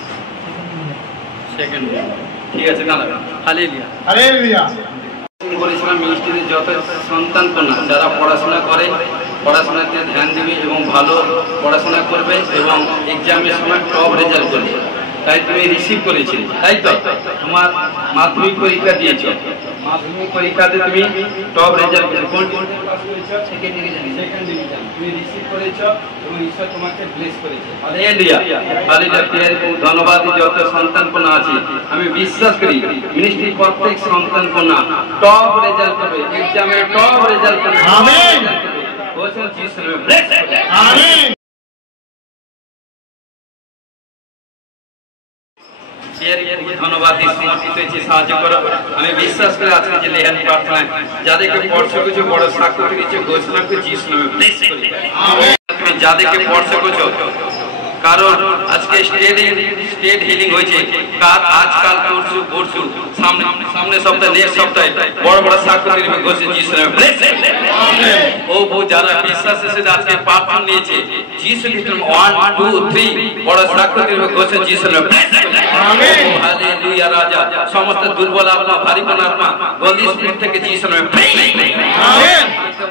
Second division. ঠিক আছে, দাঁড়াবে। Hallelujah, hallelujah. করেছিলাম মিনিস্ট্রিতে যত সন্তান কন্যা যারা পড়াশোনা করে, পড়াশোনাতে ধ্যান দেবে এবং ভালো পড়াশোনা করবে এবং এক্সামের সময় টপ রেজাল্ট করবে। তাই তুমি রিসিভ করেছিলে, তাই তো? তোমার মাধ্যমিক পরীক্ষা দিয়েছ, মাধ্যমিক পরীক্ষাতে তুমি টপ রেজাল্ট করেছো, সেকেন্ড ডিভিশন তুমি রিসিভ করেছো এবং ঈশ্বর তোমাকে ব্লেস করেছে। Hallelujah, hallelujah. ধন্যবাদ। যত সন্তান কন্যা আছে আমি বিশ্বাস করি মিনিস্ট্রির প্রত্যেক সন্তান কন্যা টপ রেজাল্ট করবে, এক্সামে টপ রেজাল্ট করবে। আমেন। ঘোষণা যীশু নামে ব্লেস করবে। আমেন। ধন্যবাদ সমর্পিত হয়েছে, সাহায্য করো। আমি বিশ্বাস করে আজকে যে লেহান প্রার্থনায় যাদেরকে স্পর্শ করছো, বড় সাক্ষ্য দিয়েছো, ঘোষণা করে যীশু নামে ব্লেস করি। তুমি যাদেরকে স্পর্শ করছো, কারণ আজকে স্টেট হিলিং হয়েছে, কাল আজকাল পরশু সামনে সপ্তাহে, নেক্সট সপ্তাহে বড় বড় সাক্ষ্য দিবে, ঘোষণা যীশু নামে ব্লেস। ও বউ যারা বিশ্বাসের সাথে আজকে প্রার্থনা নিয়েছে, যীশু খ্রিস্ট 1 2 3 বড় সাক্ষ্য দিবে, ঘোষণা যীশু নামে ব্লেস। আমেন। হালেলুয়া। রাজা সমস্ত দুর্বল আত্মা, ভারীপন আত্মা, বন্দি স্পিরিট থেকে যীশু নামে ব্লেস। আমেন।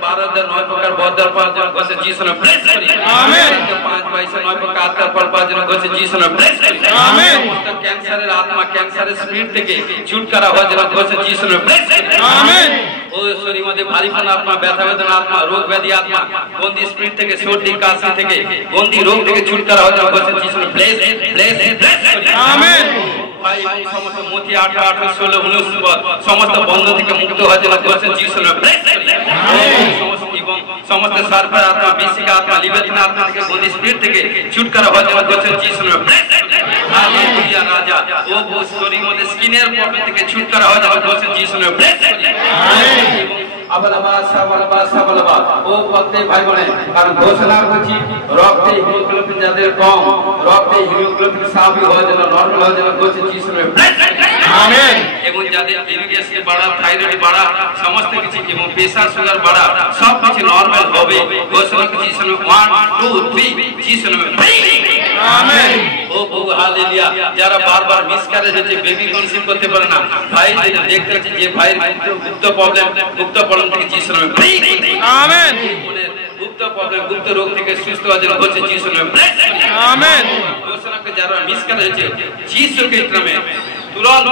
12,9 প্রকার বদ্দার পাওয়ার জন্য ঘোষণা যীশু নামে ব্লেস করি। আমেন। 5/9 প্রকার আত্মার ফল পাওয়ার জন্য ঘোষণা যীশু নামে ব্লেস করি। আমেন। সমস্ত ক্যান্সারের আত্মা, ক্যান্সারের স্পিরিট থেকে ছুটকারা হওয়ার জন্য ঘোষণা যীশু নামে ব্লেস করি। আমেন। ও শরীরের মধ্যে ভারীপন আত্মা, ব্যথা বেদনা আত্মা, রোগ ব্যাধি আত্মা, বন্দি স্পিরিট থেকে, সর্দি কাশি থেকে, বন্দি রোগ থেকে ছুটকারা হওয়ার জন্য ঘোষণা যীশু নামে ব্লেস ব্লেস ব্লেস করি। আমেন। সমস্ত মতি 8 8 16 19 পদ সমস্ত বন্ধ থেকে মুক্ত হওয়ার জন্য ঘোষণা যীশু নামে ব্লেস করি। সমস্ত সার্পের আত্মা, বিশিকা আত্মা, লিবেটিন আত্মা থেকে, বন্দি স্পিরিট থেকে ছুটকারা হওয়ার জন্য ঘোষণা যীশু নামে ব্লেস করি। হালেলুয়া। রাজা ও বউ শরীরের মধ্যে স্কিনের প্রবলেম থেকে ছুটকারা হওয়ার জন্য ঘোষণা যীশু নামে ব্লেস করি। আমেন। সাবলবা ও প্রত্যেক ভাই বোনে আর ঘোষণা করছি রক্তে হিমোগ্লোবিন যাদের কম, রক্তে হিমোগ্লোবিন স্বাভাবিক হওয়ার জন্য, নরমাল হওয়ার জন্য কোচে যিশু নামে আমেন। এবং যাদের ইউরিক অ্যাসিড বাড়া, থাইরয়েড বাড়া, সমস্ত কিছু এবং প্রেসার সুগার বাড়া সব কিছু নরমাল হবে। ঘোষণা করছি যিশু নামে 1 2 3 যিশু নামে আমেন। ও প্রভু হালেলুয়া। যারা বারবার মিসক্যারেজ হচ্ছে, বেবি কনসিভ করতে পারে না, ভাই যেটা দেখতে হচ্ছে যে ভাইয়ের গুপ্ত প্রবলেম থেকে যিশু নামে আমেন। গুপ্ত প্রবলেম, গুপ্ত রোগ থেকে সুস্থ হওয়ার জন্য হচ্ছে যিশু নামে আমেন। ঘোষণা করে যারা মিসক্যারেজ হচ্ছে যিশু খ্রিস্টের নামে তুরন্ত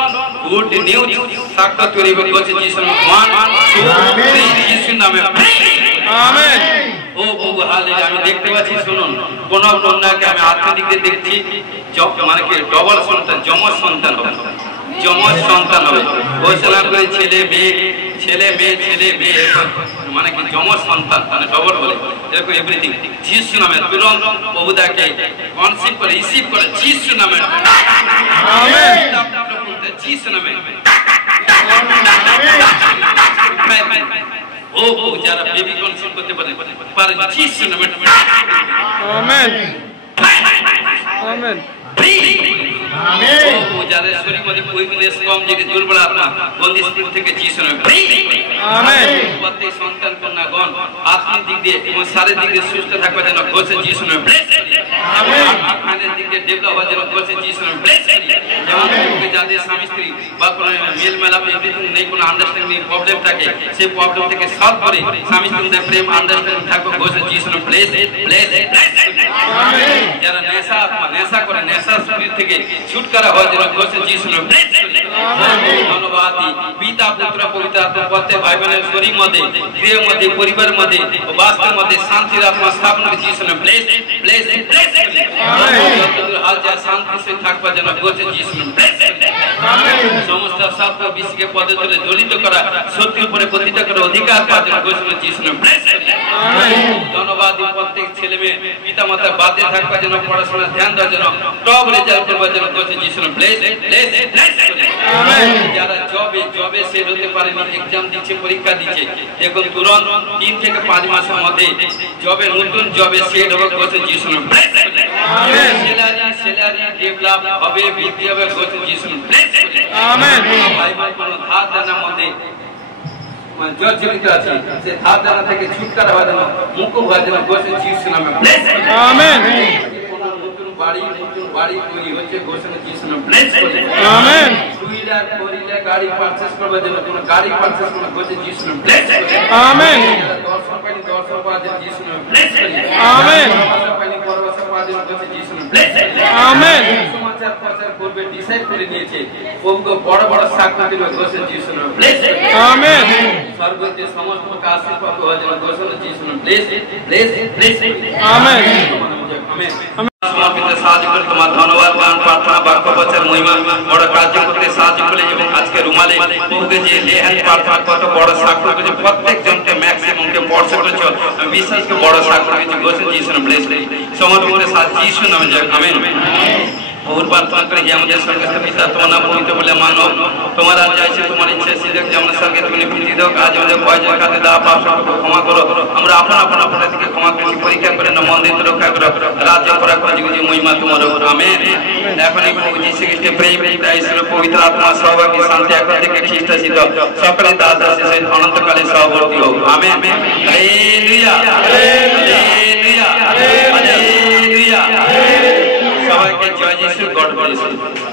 গুড নিউজ সাক্ষ্য তৈরি করছে যিশু নামে 1 2 3 যিশু নামে আমেন। ও প্রভু হালেলুয়া। আমি দেখতে পাচ্ছি, শুনুন, কোন কন্যাকে আমি আত্মদিক দিয়ে দেখছি মানে কি ডবল সন্তান, যমজ সন্তান হবে, যমজ সন্তান হবে। ঘোষণা করে ছেলে মেয়ে ছেলে মেয়ে ছেলে মেয়ে মানে কি যমজ সন্তান মানে ডবল বলে এরকম এভরিথিং যিশু নামে তুরন্ত প্রভু তাকে কনসিভ করে রিসিভ করে যিশু নামে আমেন। যিশু নামে ও যারা বেবি কনসিভ করতে পারে যিশু নামে আমেন আমেন আমেন। ও যাদের শরীর মধ্যে উইকনেস কম, যে দুর্বল আত্মা বন্দি স্পিরিট থেকে যিশু নামে আমেন। প্রত্যেক সন্তান কন্যাগণ আত্মিক দিক দিয়ে এবং শারীরিক দিক দিয়ে সুস্থ থাকবে যেন বলছে যিশু নামে আমেন। আত্মার দিক দিয়ে ডেভেলপ হওয়ার জন্য বলছে যিশু নামে যেমন যাদের স্বামী স্ত্রী বা কোনো মেল মেলাপ নেই, কোনো আন্ডারস্ট্যান্ডিং প্রবলেম থাকে, সেই প্রবলেম থেকে সলভ করে স্বামী স্ত্রীদের প্রেম আন্ডারস্ট্যান্ডিং থাকবে বলছে যিশু নামে আমেন। যারা নেশা আত্মা নেশা করে নেশা স্পিরিট থেকে ছুটকারা হওয়ার জন্য বলছে যিশু নামে আমেন। ধন্যবাদ। পিতা পুত্র পবিত্র আত্মা প্রত্যেক ভাই বোনের শরীর মধ্যে, গৃহের মধ্যে, পরিবারের মধ্যে, বাস্তবের মধ্যে শান্তির আত্মা স্থাপন করে যিশু নামে হাল যা শান্তি সে থাকবার জন্য বলছে যিশু নামে সমস্ত সত্য বিশ্বকে পদে তুলে দলিত করা, শত্রুর উপরে প্রতিষ্ঠা করে অধিকার পাওয়ার জন্য বলছে যিশু নামে ধন্যবাদ। প্রত্যেক ছেলে মেয়ে পিতা মাতার বাদে থাকবার জন্য, পড়াশোনা ধ্যান দেওয়ার জন্য, টপ রেজাল্ট করবার জন্য বলছে যিশু নামে যারা জবে সেট হতে পারেনি, এক্সাম দিচ্ছে, পরীক্ষা দিচ্ছে, দেখুন তুরন্ত 3 থেকে 5 মাসের মধ্যে জবে নতুন জবে সেট হবে বলছে যিশু নামে স্যালারি ডেভেলপ হবে, বৃদ্ধি হবে বলছে যিশু নামে আমেন। ভাই ভাই কোন ধার দেনার মধ্যে মানে জর্জরিত আছে, সে ধার দেনা থেকে ছুটকারা হওয়ার জন্য, মুক্ত হওয়ার জন্য বলছে যিশু নামে আমেন। বাড়ি তৈরি হচ্ছে ঘোষণা যিশু নামে আমেন। টুইলার ফোরিলার গাড়ি পারচেজ করবার জন্য, কোন গাড়ি পারচেজ করতে বলছে যিশু নামে আমেন। দর্শন পাইনি দর্শন পাওয়ার জন্য যিশু নামে আমেন। পরবর্তী পাইনি পরবর্তী পাওয়ার জন্য বলছে যিশু নামে আমেন। সমাচার প্রচার করবে ডিসাইড করে নিয়েছে, প্রভুকে বড় বড় সাক্ষ্য দিবে বলছে যিশু নামে আমেন। স্বর্গতে সমস্ত কাজ আশীর্বাদ হওয়ার জন্য ঘোষণা যিশু নামে আমেন আমেন। সমর্পিত সাহায্য করে তোমার ধন্যবাদ, গান প্রার্থনা বাক্য বচন মহিমা বড় কার্য করতে সাহায্য করে এবং আজকে রুমালে প্রভুকে যে লেহান প্রার্থনা কত বড় সাক্ষ্য করেছে, প্রত্যেক জনকে ম্যাক্সিমামকে স্পর্শ করেছ, আমি বিশ্বাস করে বড় সাক্ষ্য করেছি ঘোষণা যিশু নামে সমর্পিত সাহায্য যিশু নামে আমেন। বহুর প্রার্থনা করে হে আমাদের স্বর্গস্থ পিতা, তোমার নাম পবিত্র বলে মানব, তোমার রাজ্য আছে, তোমার ইচ্ছা সিদ্ধ যেমন স্বর্গে তুমি প্রীতি দাও, আজ আমাদের ভয় জয় কাটে দাও, পাপ সবকে ক্ষমা করো, আমরা আপন আপন আপনার থেকে ক্ষমা করেছি, পরীক্ষা করে না মন্দির রক্ষা করো, রাজ্য পরাক্রম যুগে মহিমা তোমার আমেন। এখন এই প্রভু যীশু খ্রিস্টের প্রেম পিতা ঈশ্বর পবিত্র আত্মা সহভাগী শান্তি এখন থেকে খ্রিস্ট সিদ্ধ সকলে দাস দাসী সহিত অনন্তকালে সহবর্তী হোক আমেন। Hallelujah hallelujah hallelujah. সবাইকে জয় যিশু, গড ব্লেস ইউ।